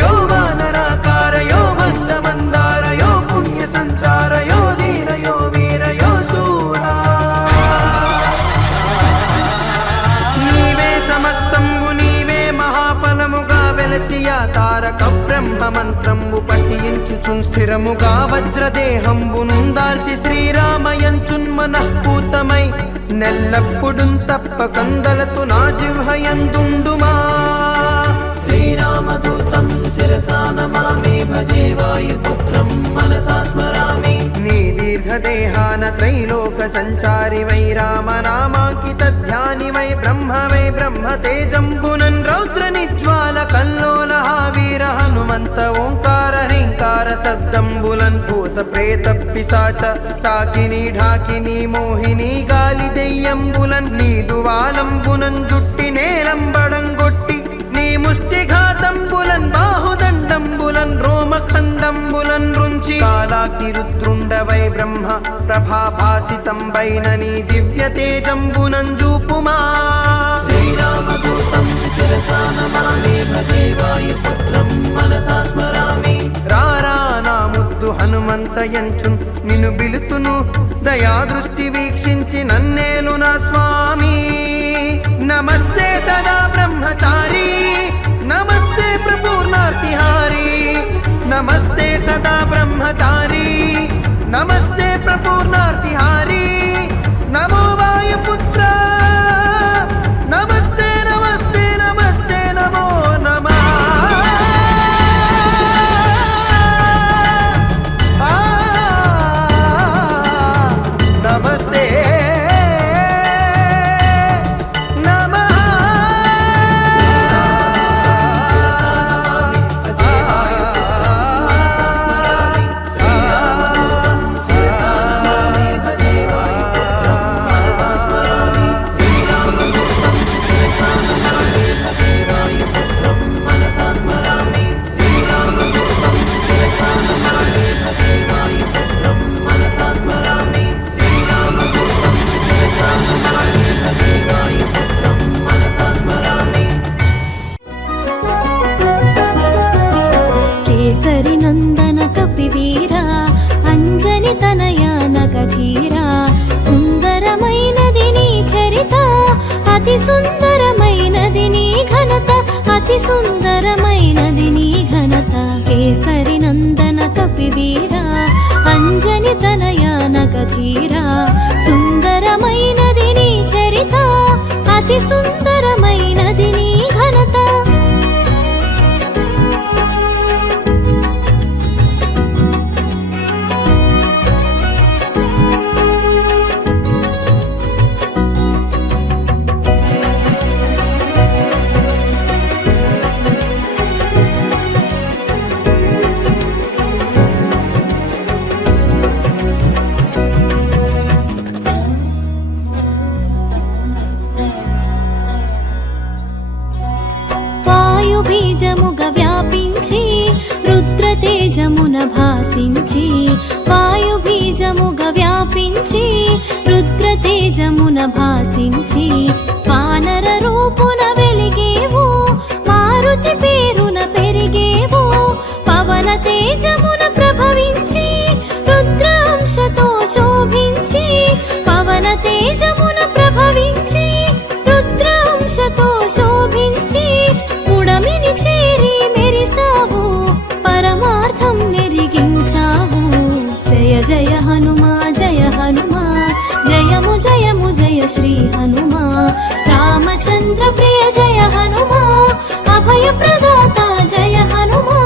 యో వానరాకార యో మందమందార యో పుణ్య సంచార యో ధీర యో వీర యో శూరా నీవే సమస్తంబు నీవే మహాఫలముగా వెలసియా తారక బ్రహ్మ మంత్రంబు పఠించుచున్ స్థిరముగా వజ్రదేహంబు నుందాల్చి శ్రీరామయంచున్ మనఃపూతమై నెల్లప్పుడున్ తప్ప కందలతు నా జిహ్వయందుండుమా శ్రీరామదూతం శిరసా నమామి భజే వాయుపుత్రం మనసా స్మరామి నీ దీర్ఘదేహాన త్రైలోక సంచారి వై రామనామాంకిత ధ్యాని వై బ్రహ్మ తేజంబునన్ రౌద్ర నిజ్వాల కల్లోల వీర హనుమంత ఓంకార హ్రీంకార శబ్దంబులన్ భూత ప్రేత పిశాచ చాకిని ఢాకిని మోహిని గాలి దెయ్యంబులన్ నీదు వాలంబునన్ జుట్టి నేలంబడం గొట్టి నీ ముష్టిఘాతంబులన్ బాహుదండంబులన్ రోమఖండంబులన్ రుంచి కాలాగ్ని రుద్రుండవై బ్రహ్మ ప్రభాభాసితంబైన నీ దివ్య తేజంబునం జూపుమా శ్రీరామదూతం శిరసా నమామి భజే వాయుపుత్రం మనసా స్మరామి రారా నా ముద్దు హనుమంతయంచున్ నిన్ను బిలుతును దయా దృష్టి వీక్షించి నన్నేలు నా స్వామి నమస్తే సదా బ్రహ్మచారి నమస్తే ప్రపూర్ణార్తిహారి నమస్తే సదా బ్రహ్మచారి నమస్తే ప్రపూర్ణార్తిహారి నమో వాయుపుత్ర నమస్తే నమస్తే నమస్తే నమో నమః నమస్తే కేసరి నందన కపివీరా అంజని తనయ నగధీరా సుందరమైనది నీ చరిత అతి సుందరమైనది నీ ఘనత అతి సుందరమైనది నీ ఘనత కేసరి నందన కపివీరా అంజని తనయ నగధీరా సుందరమైనది నీ చరిత అతి సుందరమైనది నీ ఘనత బీజముగ వ్యాపించి రుద్రతేజమున భాసించి వాయు బీజముగ వ్యాపించి రుద్రతేజమున భాసించి వానర రూపున వెలిగేవు మారుతి పేరున పెరిగేవు పవన తేజమున ప్రభవించి రుద్రాంశతో శోభించి పవన తేజమున ప్రభవించి రుద్రాంశతో శోభించి పుడమిని చేరి మెరిసావు పరమార్థం నెరిగించావు జయ జయ హనుమా జయము జయము జయ శ్రీ హనుమా రామచంద్ర ప్రియ జయ హనుమా అభయ ప్రదాత జయ హనుమా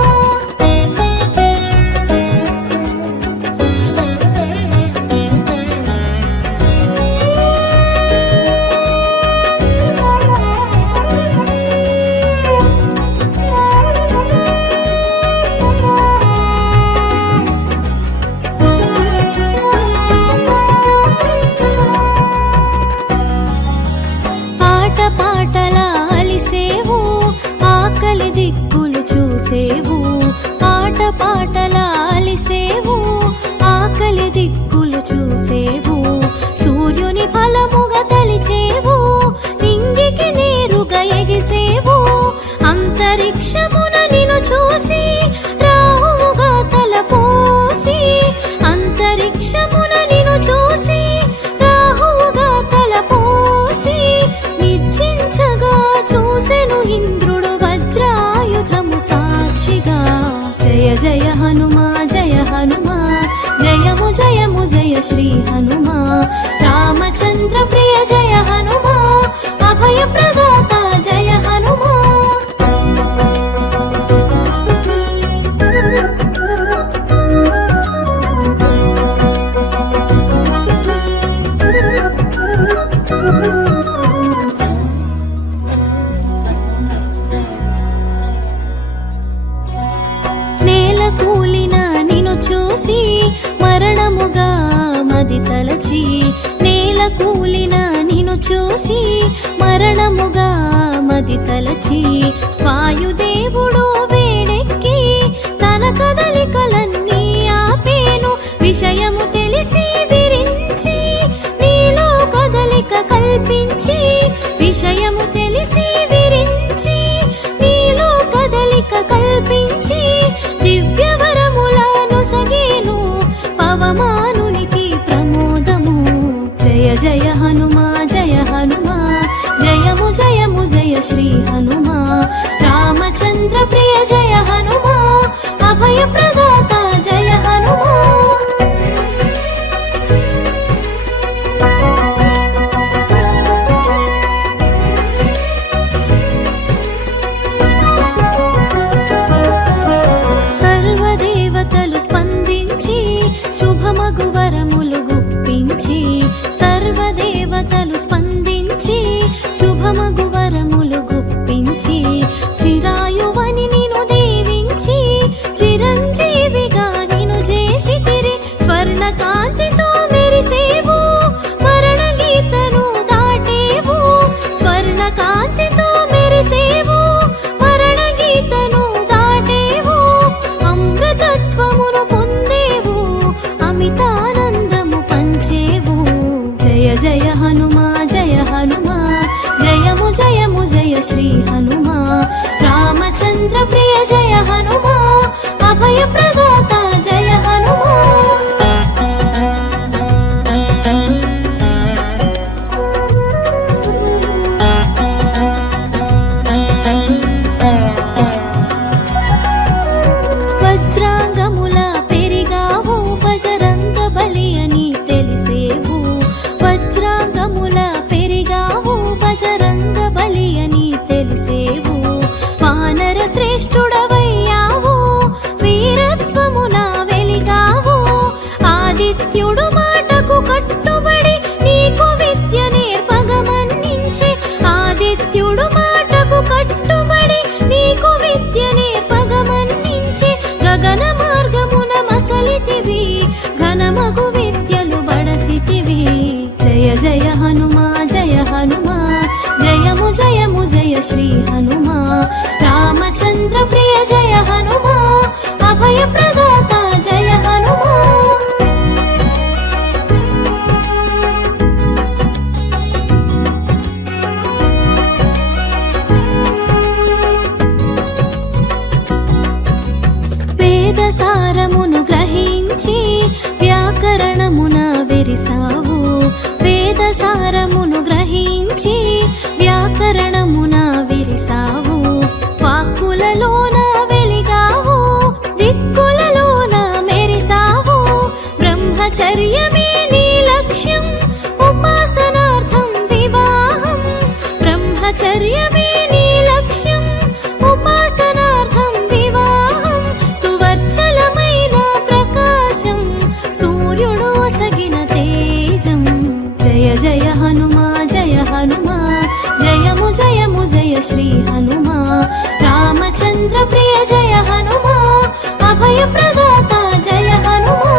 ఆట పాటలాలిసేవు ఆకలి దిక్కులు చూసేవు సూర్యుని ఫలముగా తలిచేవు ఇంగికి నేరుగా ఎగిసేవు అంతరిక్షమున నిన్ను చూసి రాహువుగా తలపోసి అంతరిక్షమున నిన్ను చూసి రాహువుగా తలపోసి నిర్జించగా చూసెను ఇంద్రుడు వజ్రాయుధము సాక్షిగా జయ జయ హనుమా జయము జయము జయ శ్రీ హనుమా రామచంద్ర ప్రియ జయ హనుమా అభయ ప్రదాత జయ హనుమా చూసి మరణముగా మది తలచి నేల కూలిన నిన్ను చూసి మరణముగా మది తలచి వాయుదేవుడు వేడెక్కి తన కదలికలన్నీ ఆపేను విషయము తెలిసి విరించి నీలో కదలిక కల్పించి విషయము తెలిసి విరించి నీలో కదలిక కల్పించి దివ్యవరములను సగేను పవమానునికి ప్రమోదము జయ జయ హనుమా జయ హనుమా జయము జయము జయ శ్రీ హనుమా రామచంద్ర ప్రియ జయ హనుమా అభయ ప్రదాత జయ హనుమా సర్వదేవతలు స్పందించి శుభమగు వరములు గుప్పించి సర్వదేవతలు స్పందించి శుభమగు వరములు గుప్పించి చిరాయువని నిను దీవించి చిరంజీవిగా నిను చేసితిరి స్వర్ణ కాంతితో మెరిసేవు మరణ గీతను దాటేవు స్వర్ణ కాంతితో మెరిసేవు మరణ గీతను దాటేవు అమృతత్వమును పొందేవు అమితానందము పంచేవు జయ జయ హనుమా జయ హనుమా జయము జయము జయ శ్రీ హనుమా రామచంద్ర ప్రియ జయ హనుమా అభయ ప్రదాత జయ హనుమా వజ్రాంగముల పెరిగావు బజరంగ బలి అని తెలిసేవు వజ్రాంగముల పెరిగావు బజరంగ బలి అని తెలిసేవు వానర శ్రేష్ఠుడవయ్యావు వీరత్వమున వెలిగావు ఆదిత్యుడు మాటకు కట్టుబడి నీకు విద్య నేర్పగమన్నించి ఆదిత్యుడు మాటకు కట్టుబడి నీకు విద్య నేర్పగమన్నించి గగన మార్గమున మసలితివి ఘనమగు విద్యలు బడసితివి జయ జయ హనుమా జయ హనుమా జయము జయము జయ శ్రీ హనుమా రామచంద్ర ప్రియ జయ హనుమా అభయ ప్రదాత జయ హనుమా వేదసారమును గ్రహించి వ్యాకరణమున వెరిసావు వేదసారమును గ్రహించి వ్యాకరణమున విరిసావు వాక్కులలోన వెలిగావు దిక్కులలోన మెరిసావు బ్రహ్మచర్యమే నీ లక్ష్యం ఉపాసనార్థం వివాహం బ్రహ్మచర్యమే నీ లక్ష్యం ఉపాసనార్థం వివాహం సువర్చలమైన ప్రకాశం సూర్యుడు ఒసగిన తేజం జయ జయ హనుమా జయ హనుమా జయము జయము జయ శ్రీ హనుమా రామచంద్ర ప్రియ జయ హనుమా అభయ ప్రదాత జయ హనుమా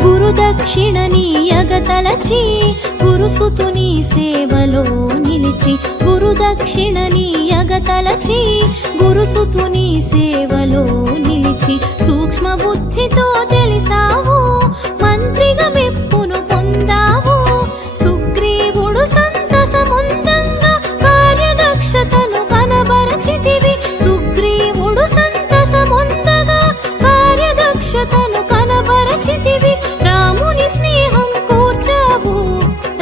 గురుదక్షిణ నీయగతలచి గురుసుతుని సేవలో నిలిచి గురుదక్షిణ నీయగతలచి గురుసుతుని సేవలో నిలిచి సూక్ష్మ బుద్ధితో తెలిసావు మంత్రిగా మెప్పును పొందావు సుగ్రీవుడు సంతసముందంగా కార్యదక్షతను కనబరచితివి సుగ్రీవుడు సంతసముందగా కార్యదక్షతను కనబరచితివి రాముని స్నేహం కూర్చావు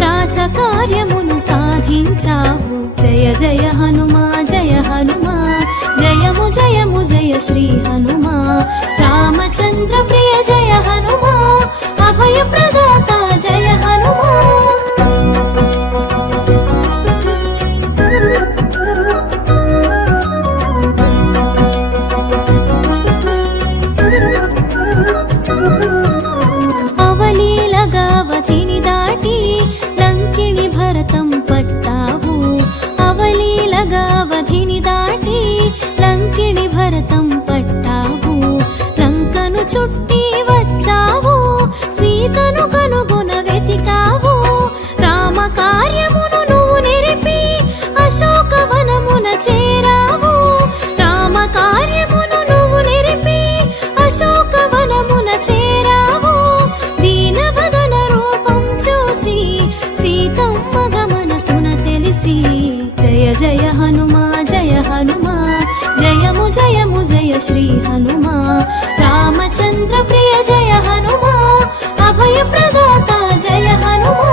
రాజకార్యమును సాధించావు జయ జయ హనుమా జయ హనుమా జయము జయము జయ శ్రీ హనుమా రామచంద్ర ప్రియ జయ హనుమా అభయ ప్రదాత జయ హనుమా అవలీలగావధిని దాటి లంకిణి భరతం పట్టావు చుట్టి వచ్చావు సీతను కనుగొన వెతికావు రామ కార్యమును నువ్వు నిరిపి అశోకవనమున చేరావు రామ కార్యమును నువ్వు నిరిపి అశోకవనమున చేరావు దీనవదన రూపం చూసి సీతమ్మ గమనసున తెలిసి జయ జయ హనుమా జయము జయము జయ శ్రీ హనుమా రామచంద్ర ప్రియ జయ హనుమా అభయ ప్రదాత జయ హనుమా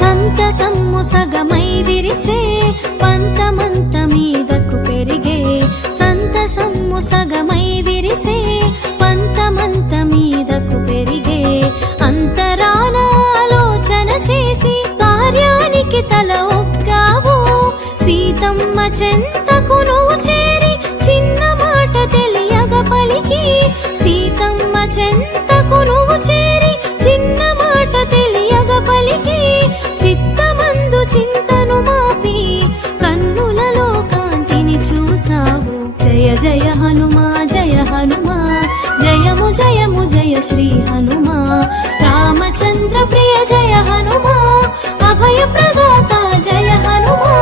సంతసమ్ము సగమై విరిసే పంతమంత మీదకు పెరిగే సంతసమ్ము సగమై విరిసే పంతమంత మీదకు పెరిగే అంతరాన ఆలోచన చేసి కార్యానికి తల ఒగ్గావు సీతమ్మ చెంతకు నువ్వు చేరి చిన్న మాట తెలియగ పలికి సీతమ్మ చెంతకు నువ్వు చేరి చిన్న మాట తెలియగ పలికి చిత్తమందు చింతను మాపి కన్నులలో కాంతిని చూసావు జయ జయ హనుమా జయము జయము జయ శ్రీ హనుమా రామచంద్ర ప్రియ జయ హనుమా అభయ ప్రదాత జయ హనుమా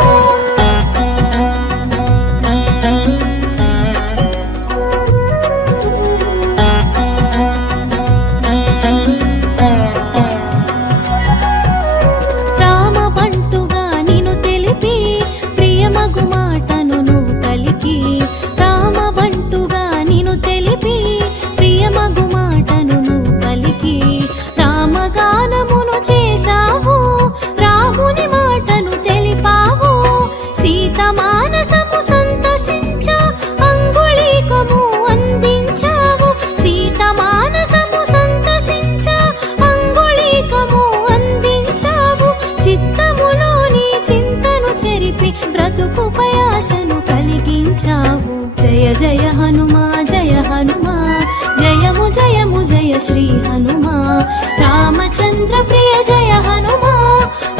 రామ బంటుగా నిన్ను తెలిపి ప్రియమగు మాటను నువ్వు పలికి రామ బంటుగా నిన్ను తెలిపి ప్రియమగు మాటను నువ్వు పలికి రామగానమును చేసావు రాముని మాటను తెలిపావు సీత మానసము సంతసించ అంగుళీకము అందించావు సీత మానసము సంతసించ అంగుళీకము అందించావు చిత్తములోని చింతను చెరిపి బ్రతుకుపై ఆశను కలిగించావు జయ జయ హనుమా జయము జయము జయ శ్రీ హనుమా రామచంద్ర ప్రియ జయ హనుమా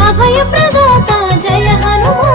అభయ ప్రదాత జయ హనుమా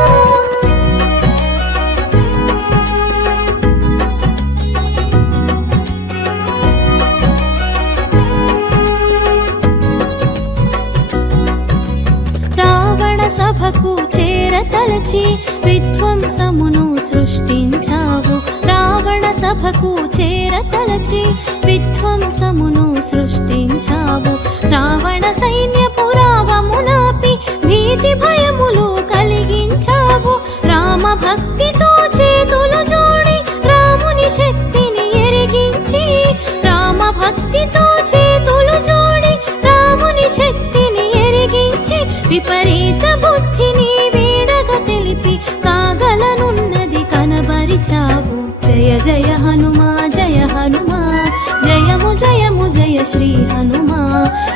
రావణ సభకు చేరతలచి విధ్వంసమును సృష్టించావు రావణ సభకు చేరతలచి విధ్వంసమును సృష్టించావు రావణ సైన్యపు రావమునాపి భీతి భయములు కలిగించావు రామ భక్తితో చేతులు జోడి రాముని శక్తిని ఎరిగించి రామ భక్తితో చేతులు జోడి రాముని శక్తిని ఎరిగించి విపరీత బుద్ధిని వీడగ తెలిపి కాగలనున్నది కనబరిచావు జయ జయ హనుమా జయము జయము జయ శ్రీ హనుమా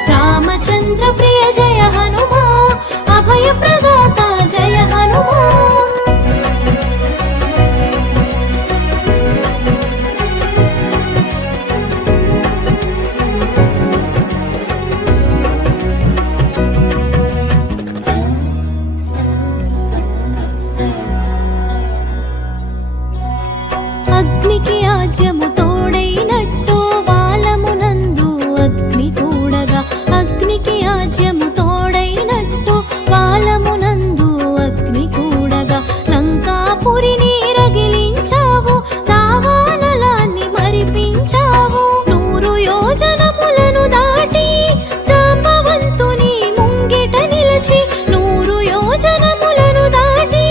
రామచంద్ర ప్రియ జయ హనుమా అభయ ప్రదాత జయ హనుమా అగ్నికి ఆజ్యము తోడైనట్టు వాలమునందు అగ్ని కూడగా అగ్నికి ఆజ్యము తోడైనట్టు వాలమునందు అగ్ని కూడగా లంకాపురిని రగిలించావు దావానలాన్ని మరిపించావు 100 యోజనములను దాటి జాంబవంతుని ముంగిట నిలిచి 100 యోజనములను దాటి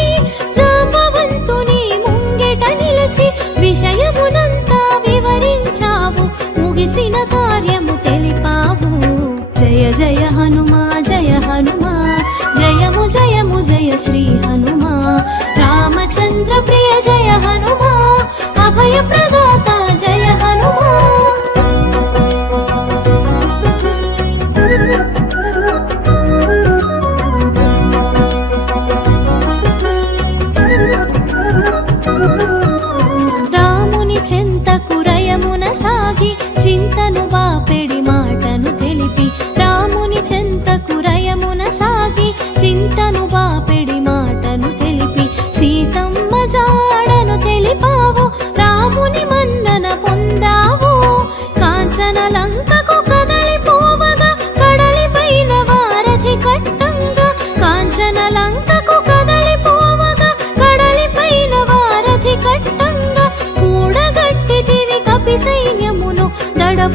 జాంబవంతుని ముంగిట నిలిచి విషయమునంతా వివరించావు ముగిసిన కార్యము తెలిపావు జయ జయ హనుమా జయము జయము జయ శ్రీ హనుమా రామచంద్ర ప్రియ జయ హనుమా అభయ ప్రదాత జయ హనుమా రాముని చెంతకు రయమున సాగి చింతను బాపెడి మాటను తెలిపి రాముని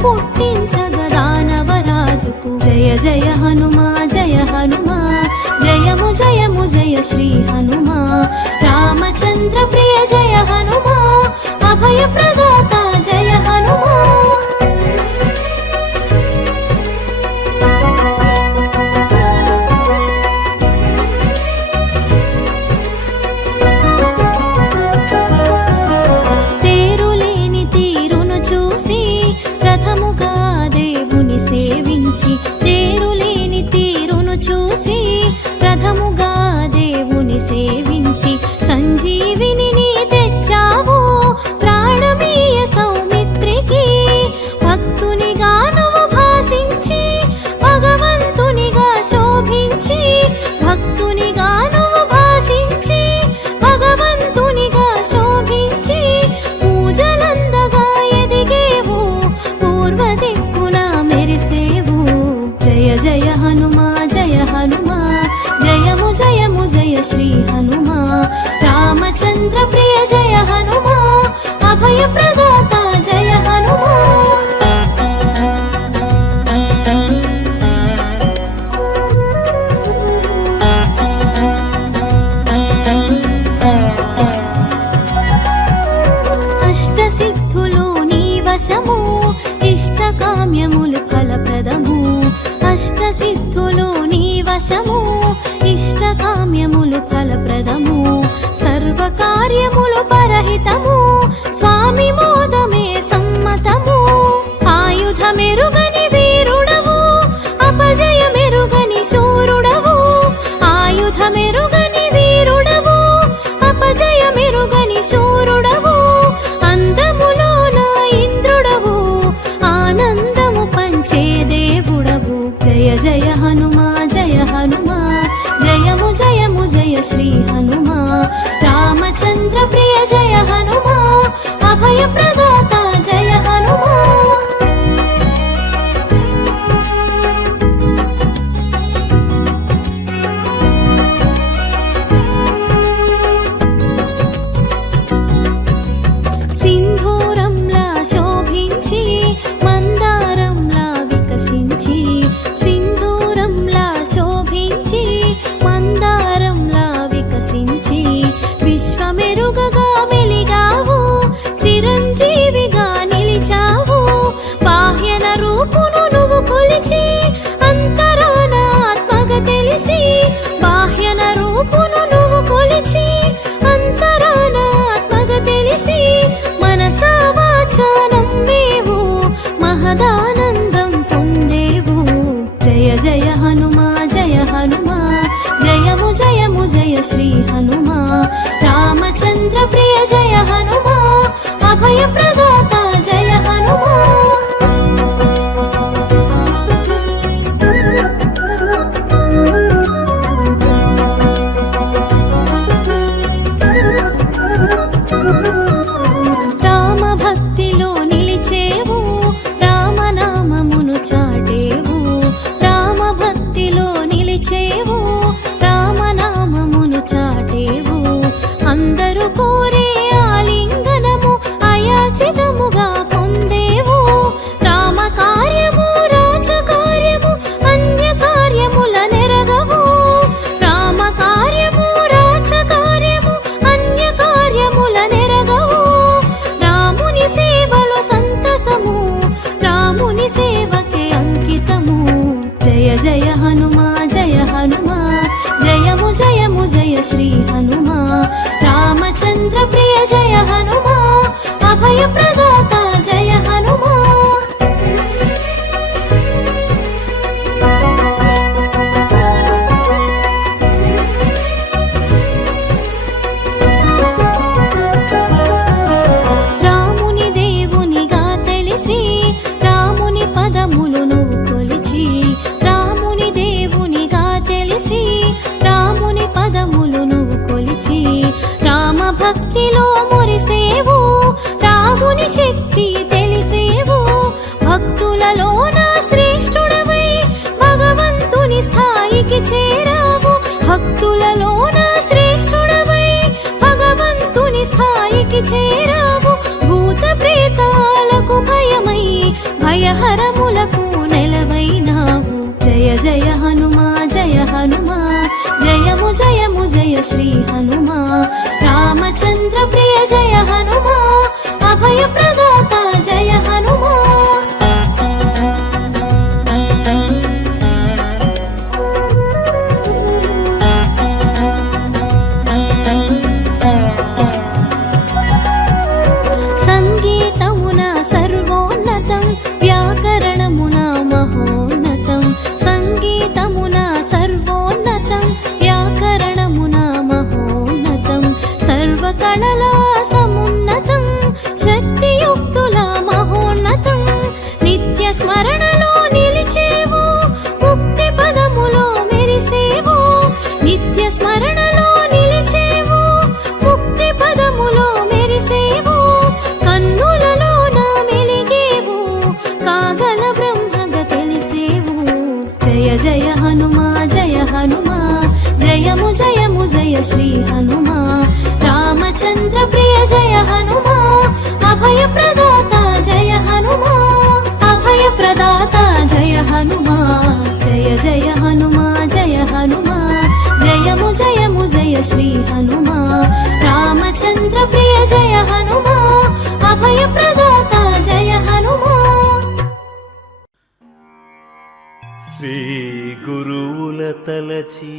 పుట్టించగదానవరాజుకు జయ జయ హనుమా జయ హనుమా జయము జయము జయ శ్రీ హనుమా రామచంద్ర ప్రియ జయ హనుమా అభయ ప్రదాత జయ హనుమా తేరులేని తీరును చూసి రథముగా దేవుని సేవించి తేరులేని తీరును చూసి రథముగా దేవుని సేవించి సంజీవిని నీ తెచ్చావు ప్రాణమీయ సౌమిత్రికి భక్తునిగా నువ్వు భాసించి భగవంతునిగా శోభించి భక్తునిగా నువ్వు భాసించి భగవంతునిగా శోభించి పూజలందగా ఎదిగేవు పూర్వ దిక్కున మెరిసేవు జయ జయ హనుమా జయ హనుమా జయము జయము జయ శ్రీ హనుమా రామచంద్ర ప్రియ జయ హనుమా అభయ ప్రదాత జయ హనుమా అష్టసిద్ధులు నీ వశము ఇష్టకామ్యములు ఫలప్రదము అష్టసిద్ధులు నీ వశము ఇష్టకామ్యములు ఫలప్రదము సర్వకార్యములు పరహితము స్వామి మోదమే సమ్మతము ఆయుధమెరుగని వీరుడవు అపజయమెరుగని శూరుడవు ఆయుధమెరుగని వీరుడవు అపజయమెరుగని శూరుడవు అందములోన ఇంద్రుడవు ఆనందము పంచే దేవుడవు జయ జయ హనుమా జయ హనుమా జయము జయము జయ శ్రీ హనుమా రామచంద్ర ప్రియ జయ హనుమా అభయ ప్రదాత జయ హనుమా సింధూరంలా శోభించి మందారంలా వికసించి సింధూరంలా శోభించి మందారంలా వికసించి విశ్వమెరుగగా వెలిగావు చిరంజీవిగా నిలిచావు బాహ్యన రూపును నువ్వు కొలిచి అంతరాన ఆత్మగా తెలిసి బాహ్యన రూపును నువ్వు కొలిచి అంతరాన ఆత్మగా తెలిసి మనసా వాచా నమ్మేవు మహదానందం పొందేవు జయ జయ హనుమా జయ హనుమా జయము జయము జయ శ్రీ హనుమా రామచంద్ర ప్రియ జయ హనుమా అభయ ప్రదాత జయ హనుమా రామ భక్తిలో నిలిచేవు రామనామమును చాటేవు రామ భక్తిలో నిలిచేవు రామనామమును చాటేవు అందరూ కోరే ఆలింగనము అయాచితముగా పొందేవు రామ కార్యము రాజ కార్యము అన్య కార్యముల నెరగవు రామ కార్యము రాజ కార్యము అన్య కార్యముల నెరగవు రాముని సేవలో సంతసము రాముని సేవకే అంకితము జయ జయ హనుమా జయ హనుమా జయము జయము జయ శ్రీ హనుమా రామచంద్ర ప్రియ జయ హనుమా అభయ ప్రదాత జయ హనుమా రాముని దేవునిగా తెలిసి రాముని పదములు నువ్వు కొలిచి రాముని దేవునిగా తెలిసి రాముని పదములు నువ్వు కొలిచి రామ భక్తిలో మురిసేవు రాముని శక్తి తెలిసేవు భక్తులలోన శ్రేష్ఠుడవై భగవంతుని స్థాయికి చేరావు భక్తులలోన శ్రేష్ఠుడవై భగవంతుని స్థాయికి చేరావు భూత ప్రేతాలకు భయమై భయ భయహరములకు నెలవైనావు జయ జయ హనుమా జయ హనుమా జయము జయము జయ శ్రీ హనుమా రామచంద్ర ప్రియ జయ హనుమా అభయ ప్రదాత జయ హనుమా సంగీతమున సర్వోన్నతం వ్యాకరణమున మహోన్నతం సంగీతమున సర్వోన్నతం వ్యాకరణమున మహోన్నతం సర్వకళల సమున్నతం శక్తియుక్తుల మహోన్నతం నిత్య స్మరణలో నిలిచేవు ముక్తి పదములో మెరిసేవు నిత్య స్మరణలో నిలిచేవు ముక్తి పదములో మెరిసేవు కన్నులలో నా మెలిగేవు కాగల బ్రహ్మగ తెలిసేవు జయ జయ హనుమా జయ హనుమా జయము జయము జయ శ్రీ హనుమా రామచంద్ర ప్రియ జయ హనుమా అభయ ప్రదాత జయ హనుమా అభయ ప్రదాత జయ హనుమా జయ జయ హనుమా జయ హనుమా జయము జయము జయ శ్రీ హనుమా రామచంద్ర ప్రియ జయ హనుమా అభయ ప్రదాత జయ హనుమా శ్రీ గురువుల తలచి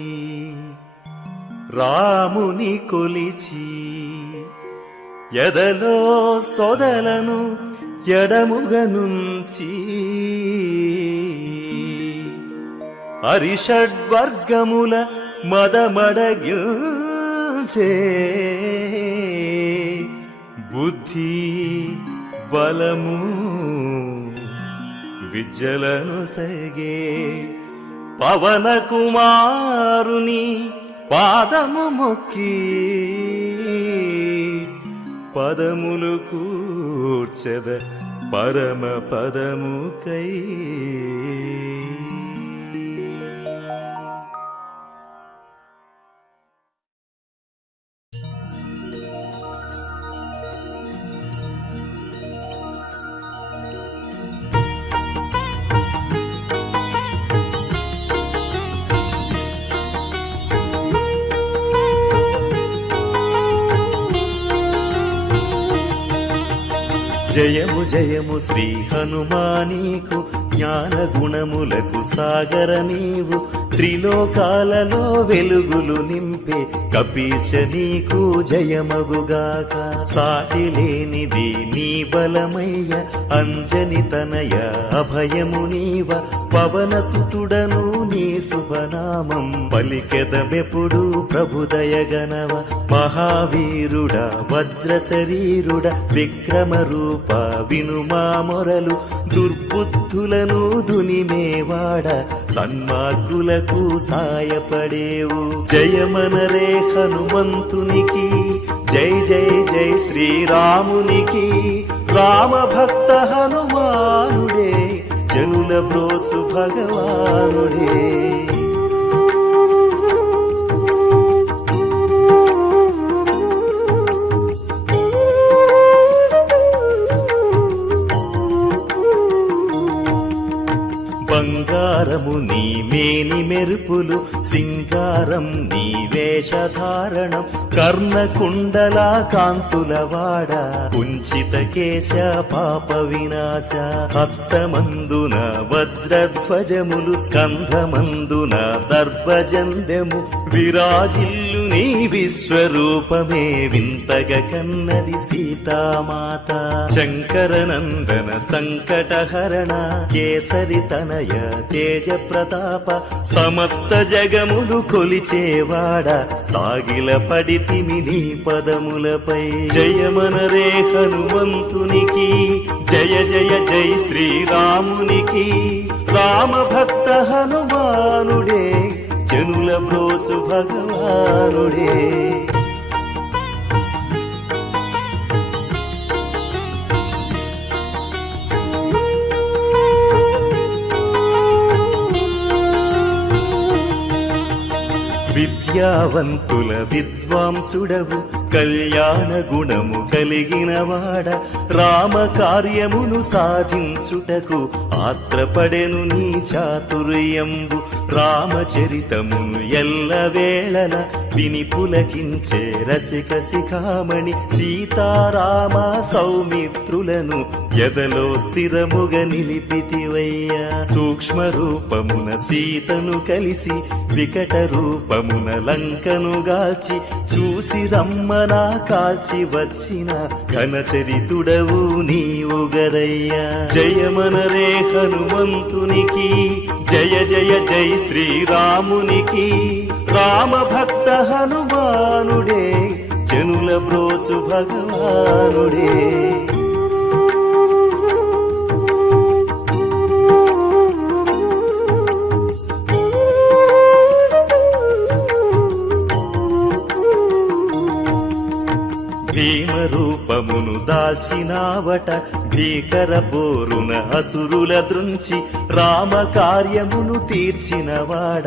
రాముని కొలిచి ఎదలో సొదలను ఎడముగనుంచి అరిషడ్వర్గముల మదమడగిల్చే బుద్ధి బలము విద్యలను సగే పవన కుమారుని పాదము మొక్కి పదములు కూర్చెద పరమ పదముకై జయము జయము శ్రీ హనుమానీకు జ్ఞాన గుణములకు సాగర నీవు త్రిలోకాలలో వెలుగులు నింపే కపీశ నీకు జయమగుగాక సాటి లేనిది నీ బలమయ్య అంజని తనయ అభయము నీవ పవన సుతుడను నీ శుభనామం పలికెదమెప్పుడు ప్రభుదయగనవ మహావీరుడ వజ్ర శరీరుడ విక్రమ రూప వినుమా మొరలు దుర్బుద్ధులను దునిమేవాడ సన్మార్గులకు సాయపడేవు జయమనరే హనుమంతునికి జై జై జై శ్రీరామునికి రామ భక్త హనుమానుడే జనుల బ్రోచు భగవానుడే బంగారము నీ మేని మెరుపులు సింగారం నీ వేషధారణం కర్ణకుండల కాంతుల వాడ కుంచిత కేశ పాప వినాశ హస్తమందున వజ్రధ్వజములు స్కంధమందున దర్భజందెము విరాజిల్లు నీ విశ్వరూపమే వింతగ కన్నది సీతామాత శంకరనందన సంకటహరణ కేసరి తనయ తేజ ప్రతాప సమస్త జగములు కొలిచేవాడ సాగిల పడితిమి నీ పదములపై జయమనరే హనుమంతునికి జయ జయ జై శ్రీరామునికి రామ భక్త హనుమానుడే జనుల బ్రోచు భగవానుడే విద్యావంతుల విద్వాంసుడవు కళ్యాణ గుణము కలిగినవాడ రామ కార్యమును సాధించుటకు ఆత్రపడెను నీ చాతుర్యంబు రామచరితమును ఎల్లవేళల విని పులకించే రసిక శిఖామణి సీతారామ సౌమిత్రులను ఎదలో స్థిరముగా నిలిపితివయ్యా సూక్ష్మ రూపమున సీతను కలిసి వికట రూపమున లంకను గాల్చి చూసి రమ్మనా కాల్చి వచ్చిన ఘనచరితుడవు నీవు గదయ్యా జయమనరే హనుమంతునికి జయ జయ జై శ్రీరామునికి రామ భక్త హనుమానుడే జనుల బ్రోచు భగవానుడే భీమరూపమును దాల్చినావట భీకర పోరున అసురుల దృంచి రామ కార్యమును తీర్చినవాడ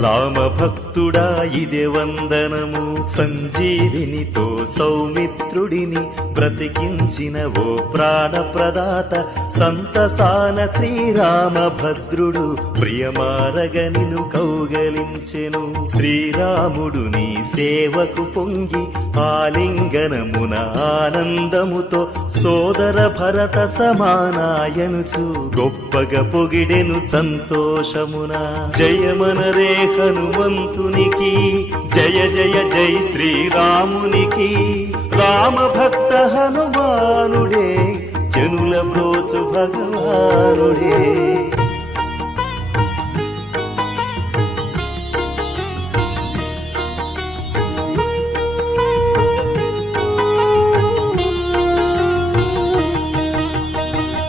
రామ భక్తుడా ఇదే వందనము సంజీవినితో సౌమిత్రుడిని బ్రతికించిన ఓ ప్రాణ ప్రదాత సంతసాన శ్రీరామ భద్రుడు ప్రియమారగ నిను కౌగలించెను శ్రీరాముడు నీ సేవకు పొంగి ఆలింగనమున ఆనందముతో సోదర భరత సమానాయనుచు గొప్పగా పొగిడెను సంతోషమున జయమనరే హనుమంతునికి జయ జయ జై శ్రీరామునికి రామ భక్త హనుమానుడే జనుల బ్రోచు భగవానుడే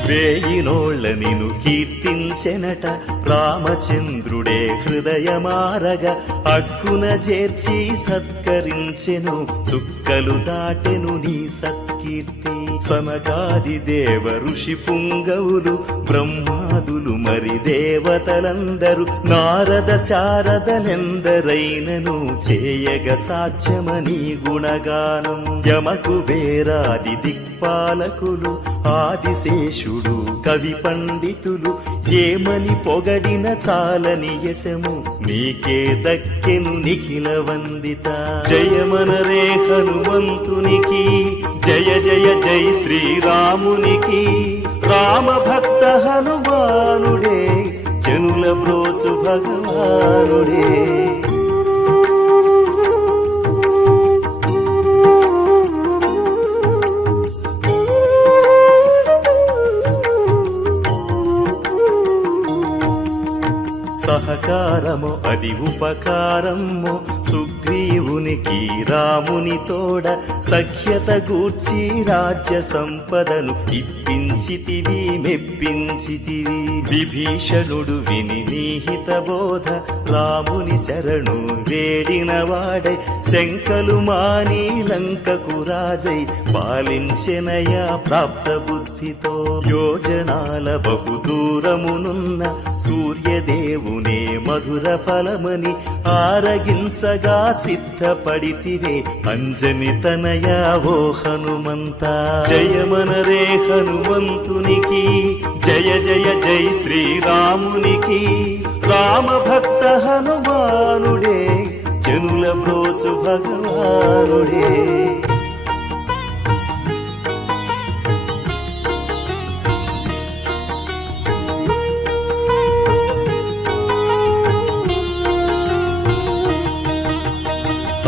వేయినోళ్ళ నిను కీర్తించెనట రామచంద్రుడే హృదయమారగ అక్కున చేర్చి సత్కరించెను చుక్కలు దాటెను నీ సత్కీర్తి సనకాది దేవ ఋషి పుంగవులు బ్రహ్మాదులు మరి దేవతలందరూ నారద శారదలెందరైనను చేయగ సాధ్యమని గుణగానం యమకు వేరాది దిక్పాలకులు ఆదిశేషుడు కవి పండితులు ఏమని పొగడిన చాలని యశము నీకే దక్కెను నిఖిల వందిత జయమనరే హనుమంతునికి జయ జయ జై శ్రీరామునికి రామ భక్త హనుమానుడే జనుల బ్రోచు భగవానుడే సహకారము అది ఉపకారము సుగ్రీవునికి రాముని తోడ సఖ్యత గూర్చి రాజ్య సంపదను ఇప్పించితివి మెప్పించితివి విభీషణుడు విని నీహిత బోధ రాముని శరణు వేడిన వాడై శంకలు మాని లంకకు రాజై పాలించెనయా ప్రాప్త బుద్ధితో యోజనాల బహుదూరమునున్న సూర్యదేవునే మధుర ఫలమని ఆరగించగా సిద్ధపడితివే అంజని తనయా ఓ హనుమంత జయమనరే హనుమంతునికి జయ జయ జై శ్రీరామునికి రామ భక్త హనుమానుడే జనుల బ్రోచు భగవానుడే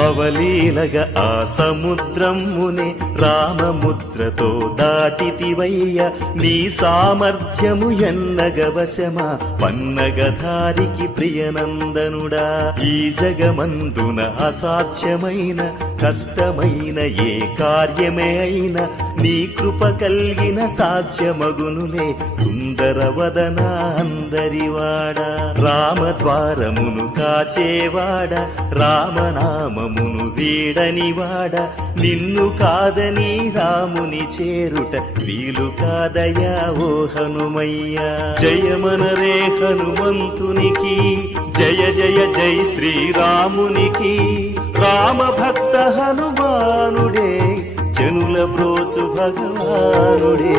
అవలీలగ ఆ సముద్రమునే రామముద్రతో దాటితివయ్య నీ సామర్థ్యము ఎన్నగ వశమా పన్నగధారికి ప్రియనందనుడా ఈ జగమందున అసాధ్యమైన కష్టమైన ఏ కార్యమే అయినా నీ కృప కలిగిన సాధ్యమగునులే సుందర వదన అందరివాడ రామద్వారమును కాచేవాడ రామనామమును వీడనివాడ నిన్ను కాదని రాముని చేరుట వీలు కాదయా ఓ హనుమయ్యా జయమనరే హనుమంతునికి జయ జయ జై శ్రీరామునికి రామ భక్త హనుమానుడే జనుల బ్రోచు భగవానుడే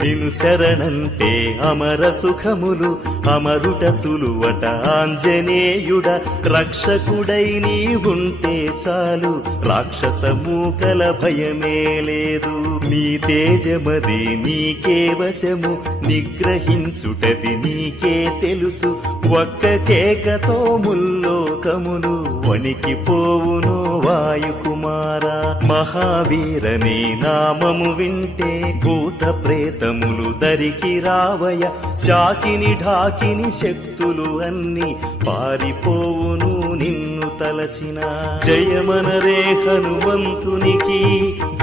నిను శరణంటే అమర సుఖములు అమరుట సులువట ఆంజనేయుడ రక్షకుడై నీ ఉంటే చాలు రాక్షస మూకల భయమే లేదు నీ తేజమది నీకే వశము నిగ్రహించుటది నీకే తెలుసు ఒక్క కేకతో ముల్లోకములు వణికిపోవును వాయుకుమారా మహావీరని నామము వింటే భూత ప్రేతములు దరికి రావయ శాకిని ఢాకిని శక్తులు అన్ని పారిపోవును నిన్ను తలచిన జయమనరే హనుమంతునికి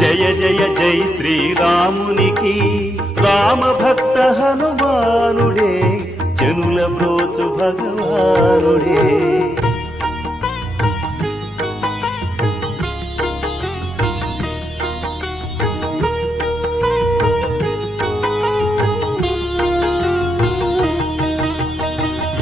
జయ జయ జై శ్రీరామునికి రామ భక్త హనుమానుడే జనుల బ్రోచు భగవానుడే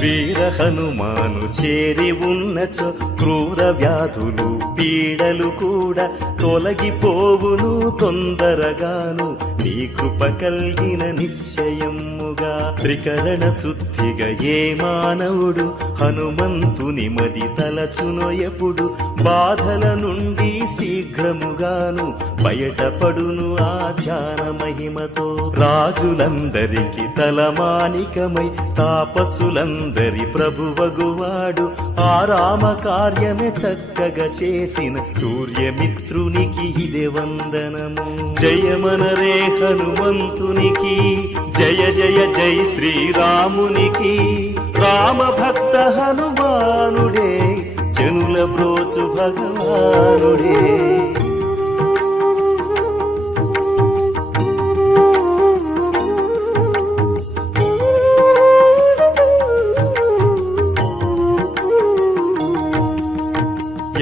వీర హనుమాను చేరి ఉన్నచో క్రూర వ్యాధులు పీడలు కూడా తొలగిపోవును తొందరగాను నీ కృప కలిగిన నిశ్చయముగా త్రికరణ శుద్ధిగా ఏ మానవుడు హనుమంతుని మది తలచునో ఎప్పుడు బాధల నుండి శీఘ్రముగాను బయటపడును ఆ ధ్యాన మహిమతో రాజులందరికి తలమానికమై తాపసులందరి ప్రభువగువాడు ఆ రామ కార్యమే చక్కగా చేసిన సూర్యమిత్రునికి ఇదే వందనము జయమనరే హనుమంతునికి జయ జయ జై శ్రీరామునికి రామ భక్త హనుమానుడే జనుల బ్రోచు భగవానుడే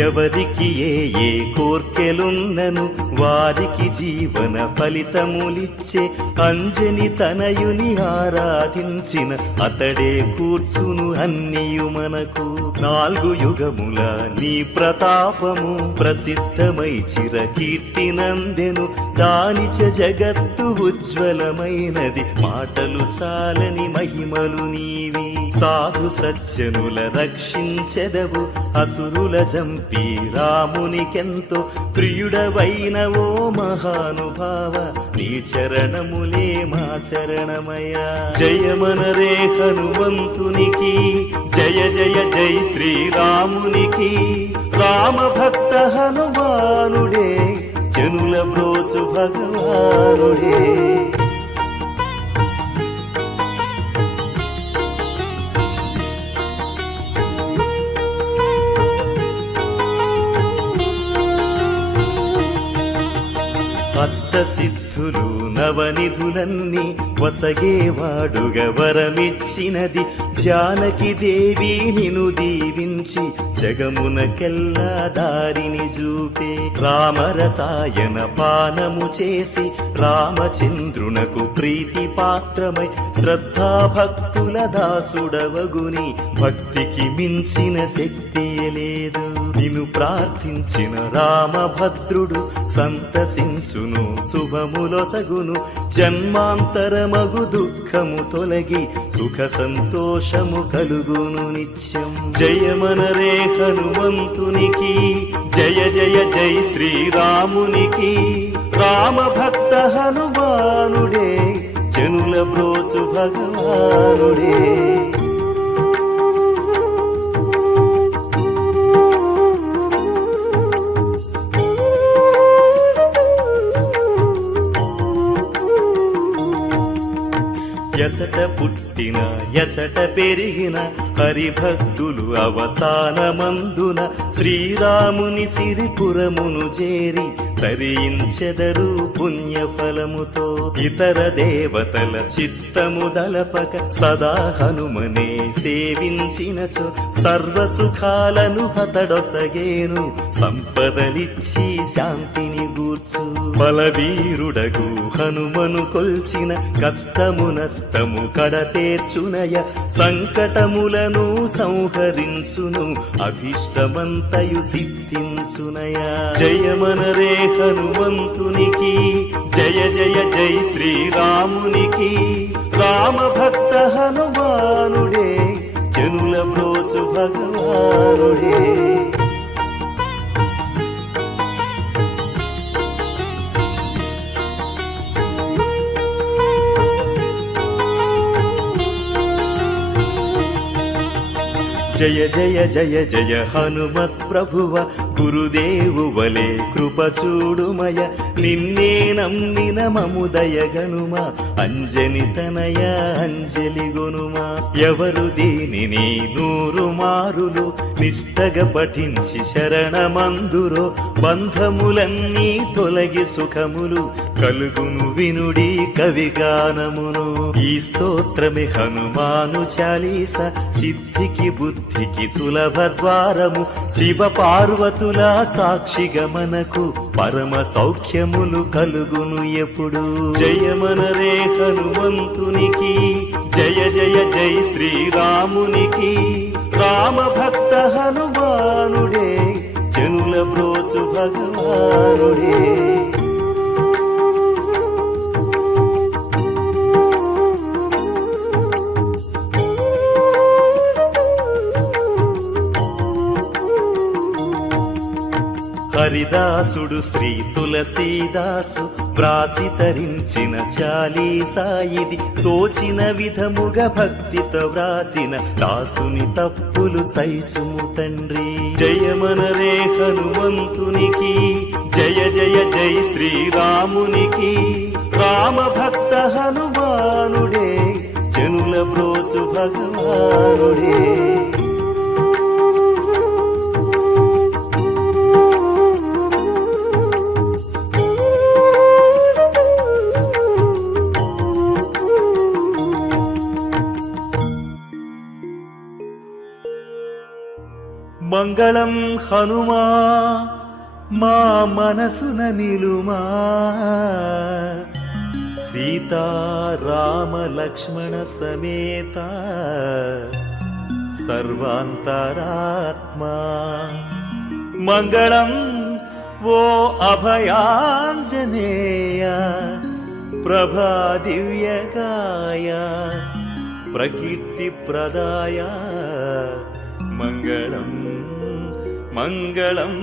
ఎవరికి ఏ ఏ కోర్కెలున్నను వారికి జీవన ఫలితములిచ్చే అంజని తనయుని ఆరాధించిన అతడే కూర్చును అన్నియు మనకు 4 యుగముల నీ ప్రతాపము ప్రసిద్ధమై చిరకీర్తి నందెను దానిచ జగత్తు ఉజ్వలమైనది మాటలు చాలని మహిమలు నీవి సాధు సజ్జనుల రక్షించెదవు అసురుల జంపి రామునికెంతో ప్రియుడవైన ఓ మహానుభావ నీ చరణములే మా శరణమయ జయమనరే హనుమంతునికి జయ జయ జై శ్రీరామునికి రామ భక్త హనుమానుడే జనుల బ్రోచు భగవానుడే అష్టసిద్ధులు నవనిధులన్నీ వసగేవాడుగా వరమిచ్చినది జానకి దేవి నిను దీవించి జగమునకెల్లా దారిని చూపే రామరసాయన పానము చేసి రామచంద్రునకు ప్రీతి పాత్రమై శ్రద్ధాభక్తుల దాసుడవగుని భక్తికి మించిన శక్తి లేదు నిన్ను ప్రార్థించిన రామభద్రుడు సంతసించును శుభములొసగును జన్మాంతరమగు దుఃఖము తొలగి సుఖ సంతోషము కలుగును నిత్యం జయమనరే హనుమంతునికి జయ జయ జై శ్రీరామునికి రామ భక్త హనుమానుడే జనుల బ్రోచు భగవానుడే ఎచట పుట్టిన ఎచట పెరిగిన హరిభక్తులు అవసానమందున శ్రీరాముని సిరిపురమును చేరి తరించెదరు పుణ్యఫలముతో. ఇతర దేవతల చిత్తము దలపక సదా హనుమనే సేవించినచో సర్వసుఖాలను హతడొసగేను, సంపదలిచ్చి శాంతిని గూర్చు. బలవీరుడగు హనుమను కొల్చిన కష్టము నష్టము కడతేర్చునయ, సంకటములను సంహరించును, అభిష్టమంతయు సిద్ధించునయ. జయమనరే హనుమంతునికి, జయ జయ జై శ్రీరామునికి. రామభక్త హనుమానుడే, జనుల బ్రోచు భగవానుడే. జయ జయ జయ జయ హనుమత్ ప్రభువ, గురుదేవు వలే కృప చూడుమయ. నిన్నే నమ్మిన మముదయగనుమ, అంజని తనయ అంజలి గొనుమ. ఎవరు దీనిని 100 మారులు నిష్టగా పఠించి శరణమందురో, బంధములన్నీ తొలగి సుఖములు కలుగును వినుడి కవిగానమును. ఈ స్తోత్రమే హనుమాను చాలీస, సిద్ధికి బుద్ధికి సులభ ద్వారము. శివ పార్వతుల సాక్షిగా మనకు పరమ సౌఖ్యములు కలుగును ఎప్పుడు. జయమనరే హనుమంతునికి, జయ జయ జై శ్రీరామునికి. రామభక్త హనుమానుడే, జనుల బ్రోచు భగవానుడే. హరిదాసుడు శ్రీ తులసీదాసు వ్రాసి తరించిన చాలీసా ఇది. తోచిన విధముగా భక్తితో వ్రాసిన దాసుని తప్పులు సైచుము తండ్రి. జయమనరే హనుమంతునికి, జయ జయ జై శ్రీరామునికి. రామభక్త హనుమానుడే, జనుల బ్రోచు భగవానుడే. మంగళం హనుమా మా మనసున నిలుమా. సీతారామ లక్ష్మణ సమేత సర్వాంతరాత్మా. మంగళం ఓ అభయాంజనేయ, ప్రభా దివ్యకాయ, ప్రకీర్తి ప్రదాయ. మంగళం మంగళం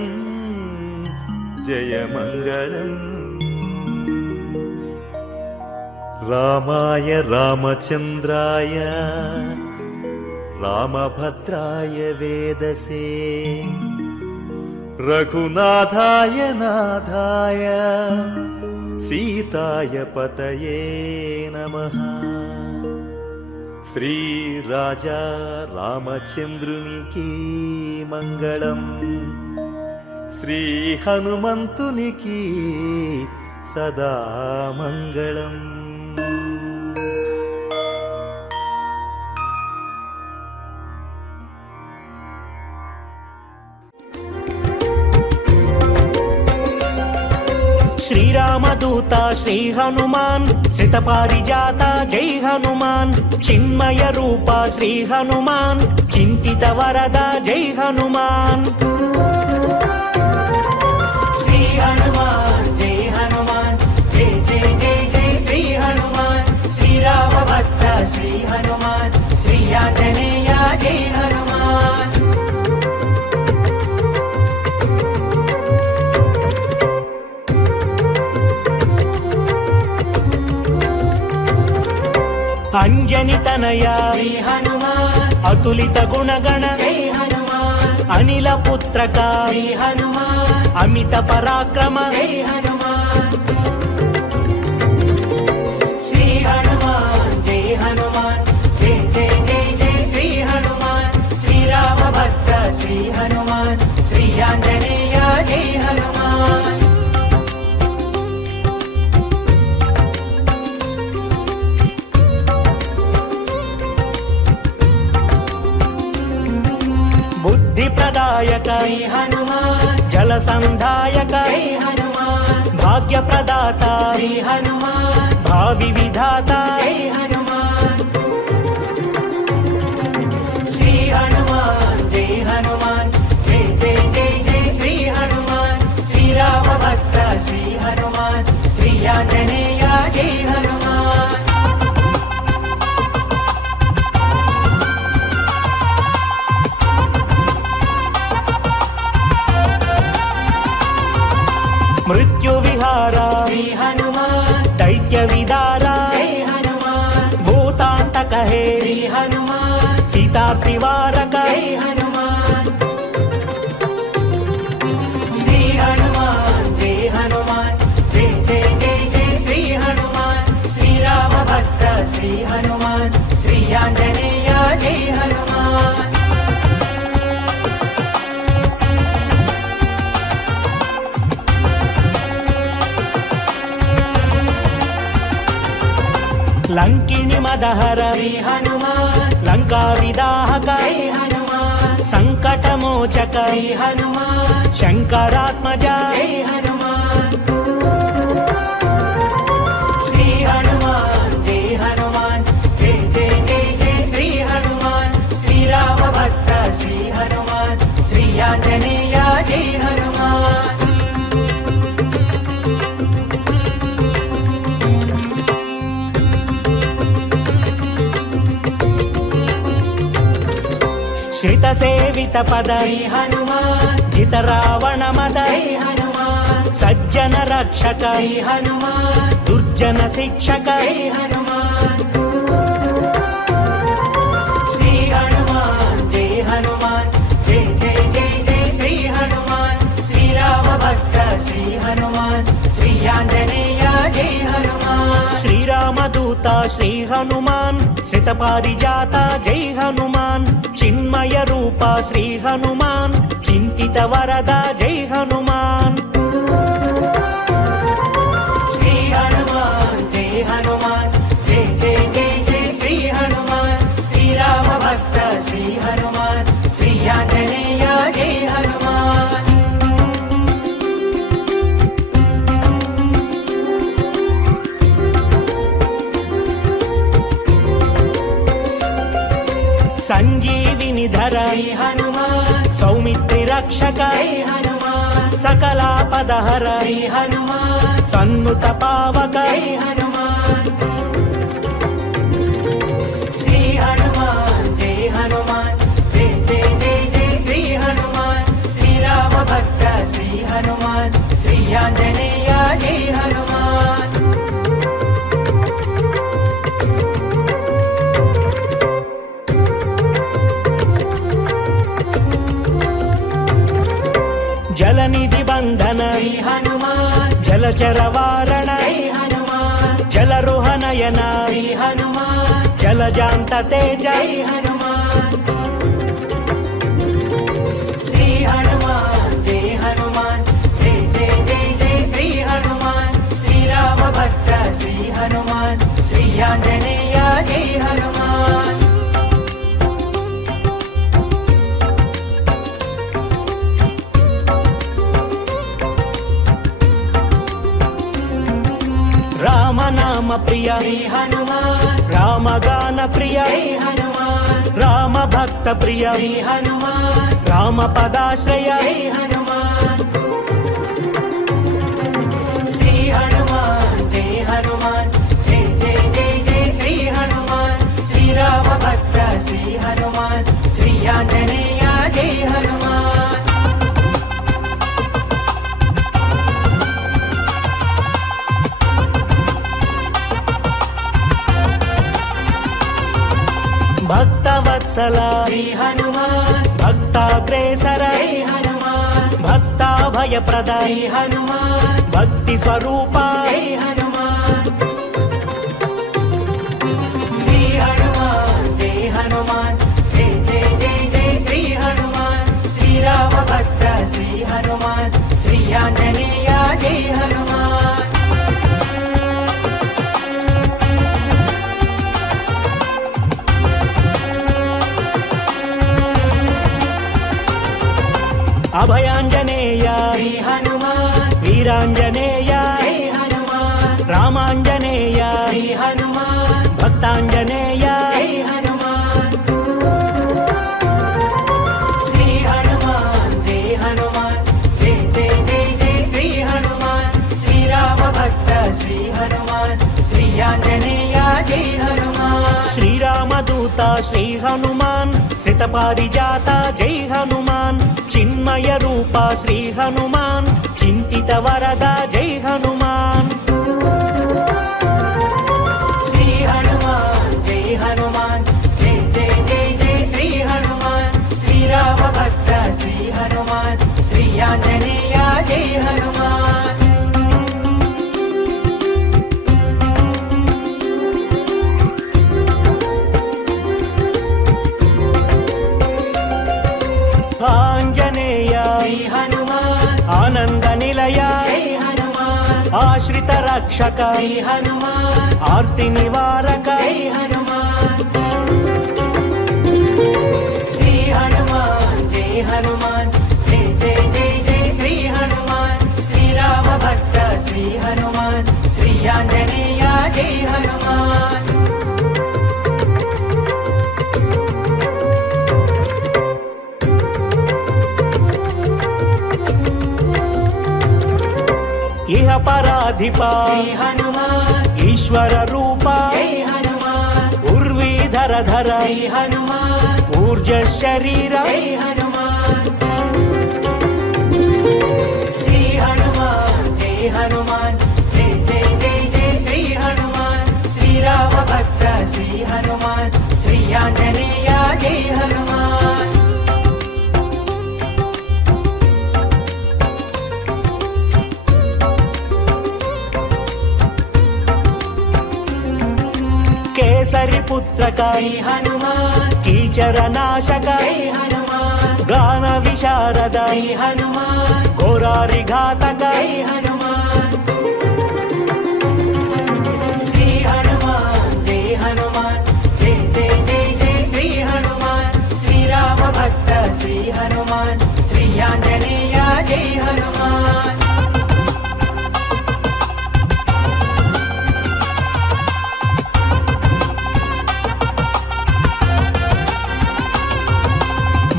జయ మంగళం. రామాయ రామచంద్రాయ, రామభద్రాయ వేదసే. రఘునాథాయ నాథాయ, సీతాయ పతయే నమః. శ్రీ రాజా రామచంద్రునికి మంగళం, శ్రీ హనుమంతునికి సదా మంగళం. శ్రీరామదూత శ్రీ హనుమాన్, శతపారిజాత జై హనుమాన్. చిన్మయ రూప శ్రీ హనుమాన్, చింతిత వరద జై హనుమాన్. శ్రీ హనుమాన్ జై హనుమాన్, జై జై జై జై శ్రీ హనుమాన్. శ్రీరామ భక్త శ్రీ హనుమాన్, శ్రీ ఆంజనేయ జై హనుమాన్. అంజని తనయ శ్రీ హనుమాన్, అతులిత గుణగణ జై హనుమాన్. అనిల పుత్రక శ్రీ హనుమాన్, అమిత పరాక్రమ జై హనుమాన్. శ్రీ హనుమాన్ జై హనుమాన్. శ్రీ హనుమాన్ శ్రీ ఆంజనేయ జై హనుమాన్ బుద్ధి ప్రదాయక శ్రీ హనుమాన్ జల సంధాయక జై హనుమాన్ భాగ్య ప్రదాత శ్రీ హనుమాన్ భావి విధాత జై హనుమాన్ శ్రీ హనుమాన్ జై హనుమాన్ జై జై జై జై శ్రీ హనుమాన్ శ్రీరామ భక్త శ్రీ హనుమాన్ శ్రీ ఆంజనేయ జై హనుమాన్ మృత్యు విహార శ్రీ హనుమాన్ దైత్య విదార జై హనుమాన్ భూతాంతక హే శ్రీ హనుమాన్ సీతార్తివారక జై హనుమాన్ శ్రీ హనుమాన్ జై హనుమాన్ జై జై జై జై శ్రీ హనుమాన్ శ్రీరామ భక్త శ్రీ హనుమాన్ శ్రీ ఆంజనేయ జై హనుమాన్ లంకిని మదహర శ్రీ హనుమాన్ లంకా విదాహక జై హనుమాన్ సంకటమోచక శ్రీ హనుమాన్ శంకరాత్మజ జై హనుమాన్ శ్రీ హనుమాన్ జై హనుమాన్ జై జై జై జై శ్రీ హనుమాన్ శ్రీరామ భక్త శ్రీ హనుమాన్ శ్రీ ఆంజనేయ జై హనుమాన్ శ్రిత సేవిత పద శ్రీ హనుమాన్ జిత రావణ మద జై హనుమాన్ సజ్జన రక్షక శ్రీ హనుమాన్ దుర్జన శిక్షక జై హనుమాన్ శ్రీ హనుమాన్ జై హనుమాన్ జై జై జై జై శ్రీ హనుమాన్ శ్రీరామ భక్త శ్రీ హనుమాన్ శ్రీ ఆంజనేయ జై హనుమాన్ శ్రీరామదూత శ్రీ హనుమాన్ శ్రిత పారిజాత జై హనుమాన్ చిన్మయ రూప శ్రీ హనుమాన్ చింతిత వరద జై హనుమాన్ శ్రీ హనుమాన్ జై హనుమాన్ జై జై జై జై శ్రీ హనుమాన్ శ్రీరామ భక్త శ్రీ హనుమాన్ శ్రీ ఆంజనేయ జై హనుమాన్ సంజీవిని ధర శ్రీ హనుమాన్ సౌమిత్రి రక్షక జై హనుమాన్ సకలాపదహర శ్రీ హనుమాన్ సన్నుత పావక జై హనుమాన్ శ్రీ హనుమాన్ జై హనుమాన్ జై జై జై జై శ్రీ హనుమాన్ శ్రీరామ భక్త శ్రీ హనుమాన్ శ్రీ ఆంజనేయ జై హనుమాన్ జలనిధి బంధన శ్రీ హనుమాన్ జలచర వారణ జై హనుమాన్ జలరుహనయన శ్రీ హనుమాన్ జలజాంత తేజ జై హనుమాన్ శ్రీ హనుమాన్ జై హనుమాన్ జై జై జై జై శ్రీ హనుమాన్ శ్రీరామ భక్త శ్రీ హనుమాన్ శ్రీ ఆంజనేయ జై హనుమాన్ రామనామ ప్రియ శ్రీ హనుమాన్ రామగాన ప్రియ జై హనుమాన్ రామ భక్త ప్రియ శ్రీ హనుమాన్ రామ పదాశ్రయ జై హనుమాన్ శ్రీ హనుమాన్ జై హనుమాన్ జై జై జై జై శ్రీ హనుమాన్ శ్రీరామ భక్త శ్రీ హనుమాన్ శ్రీ ఆంజనేయ జై హనుమాన్ భక్తవత్సల శ్రీ హనుమాన్ భక్తాగ్రేసర జై హనుమాన్ భక్తాభయప్రద శ్రీ హనుమాన్ భక్తి స్వరూప జై హనుమాన్ శ్రీ హనుమాన్ జై హనుమాన్ జై జై జై జై శ్రీ హనుమాన్ హనుమాన్ శ్రీ ఆంజనేయ జై హనుమాన్ అభయాంజనేయ శ్రీ హనుమాన్ వీరాంజనేయ జై హనుమాన్ రామాంజనేయ శ్రీ హనుమాన్ భక్తాంజనేయ జై హనుమాన్ శ్రీ హనుమాన్ జై హనుమాన్ జై జై జై జై శ్రీ హనుమాన్ శ్రీరామ భక్త శ్రీ హనుమాన్ శ్రీ ఆంజనేయ జై హనుమాన్ శ్రీరామదూత శ్రీ హనుమాన్ శతపారిజాత జై హనుమాన్ చిన్మయ రూప శ్రీ హనుమాన్ చింతిత వరద జై హనుమాన్ శ్రీ హనుమాన్ జై హనుమాన్ జై జై జై జై శ్రీ హనుమాన్ శ్రీరామ భక్త శ్రీ హనుమాన్ శ్రీ ఆంజనేయ జై హనుమాన్ ఆంజనేయ శ్రీ హనుమాన్ ఆనంద నిలయ జై హనుమాన్ ఆశ్రిత రక్షక శ్రీ హనుమాన్ ఆర్తి నివారక జై హనుమాన్ శ్రీ హనుమాన్ జై హనుమాన్ జై జై జై జై శ్రీ హనుమాన్ శ్రీరామ భక్త శ్రీ హనుమాన్ శ్రీ ఆంజనేయ జై హనుమాన్ ఇహ పరాధిప శ్రీ హనుమాన్ ఈశ్వర రూప జై హనుమాన్ ఉర్వీధర ధర శ్రీ హనుమాన్ ఊర్జ శరీర జై హనుమాన్ శ్రీ హనుమాన్ జై హనుమాన్ జై జై జై జై శ్రీ హనుమాన్ శ్రీరామ భక్త శ్రీ హనుమాన్ శ్రీ ఆంజనేయ జై హనుమాన్ కేసరి పుత్రక శ్రీ హనుమాన్ కీచర నాశక జై హనుమాన్ గాన విశారద శ్రీ హనుమాన్ ఘోరారి ఘాతక జై హనుమాన్ శ్రీ హనుమాన్ జై హనుమాన్ జై జై జై జై శ్రీ హనుమాన్ శ్రీరామ భక్త శ్రీ హనుమాన్ శ్రీ ఆంజనేయ జై హనుమాన్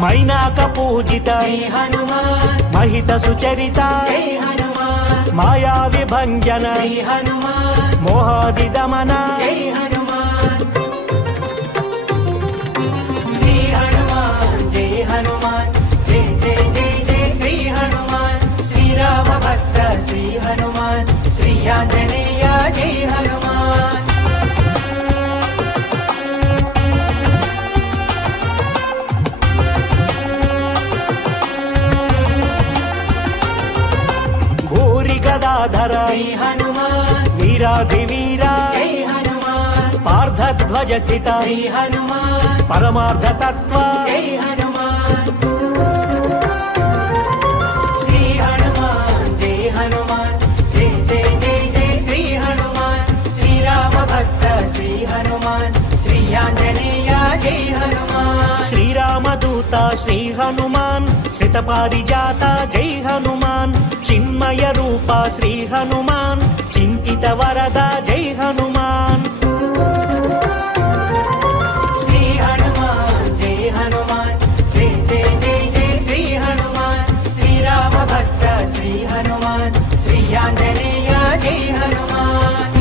మైనాక పూజిత శ్రీ హనుమాన్ మహిత సుచరిత జై హనుమాన్ మాయా విభంజన శ్రీ హనుమాన్ మోహాది దమన జై హనుమాన్ శ్రీ హనుమాన్ జై హనుమాన్ జై జై జై జై శ్రీ హనుమాన్ శ్రీరామ భక్త శ్రీ హనుమాన్ శ్రీ ఆంజనేయ జై హనుమాన్ భూరి గదాధర శ్రీ హనుమాన్ వీరాధి వీరా జై హనుమాన్ పార్థధ్వజ స్థిత శ్రీ హనుమాన్ పరమార్థ తత్వ జై హనుమాన్ శ్రీ హనుమాన్ జై హనుమాన్ జై జై జై జై శ్రీ హనుమాన్ శ్రీరామ భక్త శ్రీ హనుమాన్ శ్రీ ఆంజనేయ జై హనుమాన్ శ్రీరామదూత శ్రీ హనుమాన్ శతపారిజాత జై హనుమాన్ చిన్మయ రూప శ్రీ హనుమాన్ చింతిత వరద జై హనుమాన్ శ్రీ హనుమాన్ జై హనుమాన్ జై జై జై జై శ్రీ హనుమాన్ శ్రీరామ భక్త శ్రీ హనుమాన్ శ్రీ ఆంజనేయ జై హనుమాన్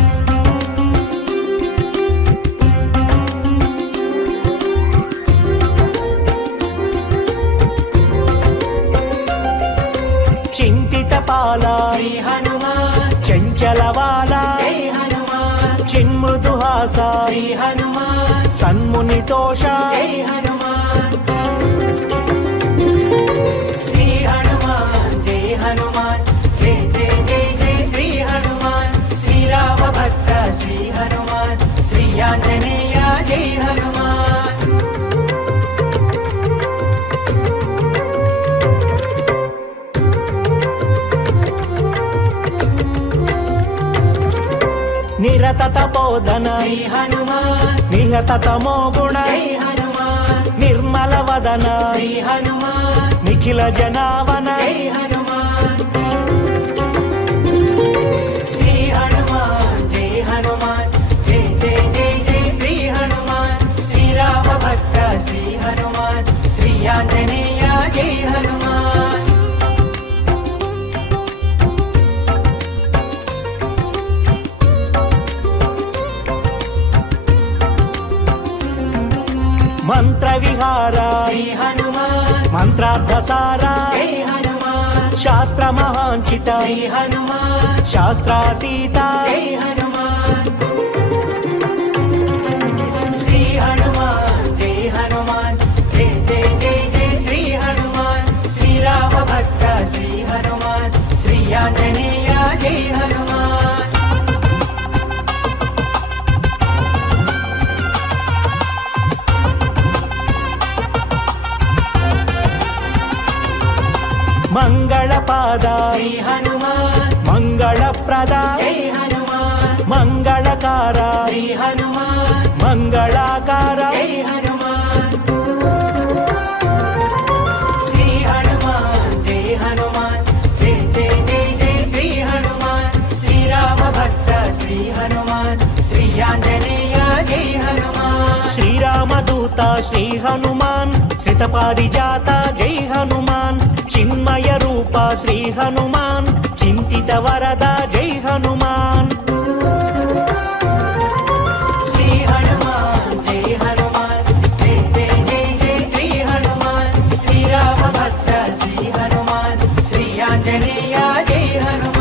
చింతిత పాల శ్రీ హనుమాన్ చంచలవాల జై హనుమాన్ చిన్మృదుహాస శ్రీ హనుమాన్ సన్మునితోష జై హనుమాన్ శ్రీ హనుమాన్ జై హనుమాన్ జై జై జై జై శ్రీ హనుమాన్ శ్రీరామ భక్త శ్రీ హనుమాన్ శ్రీ ఆంజనేయ జై హనుమాన్ తపోధన శ్రీ హనుమాన్ నిహత తమో గుణ జై హనుమాన్ నిర్మల వదన శ్రీ హనుమాన్ నిఖిల జనావన జై హనుమాన్ శ్రీ హనుమాన్ జై హనుమాన్ జై జై జై జై శ్రీ హనుమాన్ శ్రీరామ భక్త శ్రీ హనుమాన్ శ్రీ ఆంజనేయ జై హనుమాన్ మంత్ర విహార శ్రీ హనుమాన్ మంత్రార్థసార జై హనుమాన్ శాస్త్ర మహాంచిత శ్రీ హనుమాన్ శాస్త్రాతీత జై హనుమాన్ శ్రీ హనుమాన్ జై హనుమాన్ జై జై జై జై శ్రీ హనుమాన్ శ్రీరామ భక్త శ్రీ హనుమాన్ శ్రీ ఆంజనేయ జై హనుమాన్ మంగళపాద శ్రీ హనుమాన్ మంగళప్రద జై హనుమాన్ మంగళకార శ్రీ హనుమాన్ మంగళాకార జై హనుమాన్ శ్రీ హనుమాన్ జై హనుమాన్ జై జై జై జై శ్రీ హనుమాన్ శ్రీరామ భక్త శ్రీ హనుమాన్ శ్రీ ఆంజనేయ జై హనుమాన్ శ్రీరామదూత శ్రీ హనుమాన్ శ్రితపారిజాత జై హనుమాన్ చిన్మయ రూప శ్రీ హనుమాన్ చింతిత వరద జై హనుమాన్ శ్రీ హనుమాన్ జై హనుమాన్ జై జై జై జై శ్రీ హనుమాన్ శ్రీరామ భక్త శ్రీ హనుమాన్ శ్రీ ఆంజనేయ జై హనుమాన్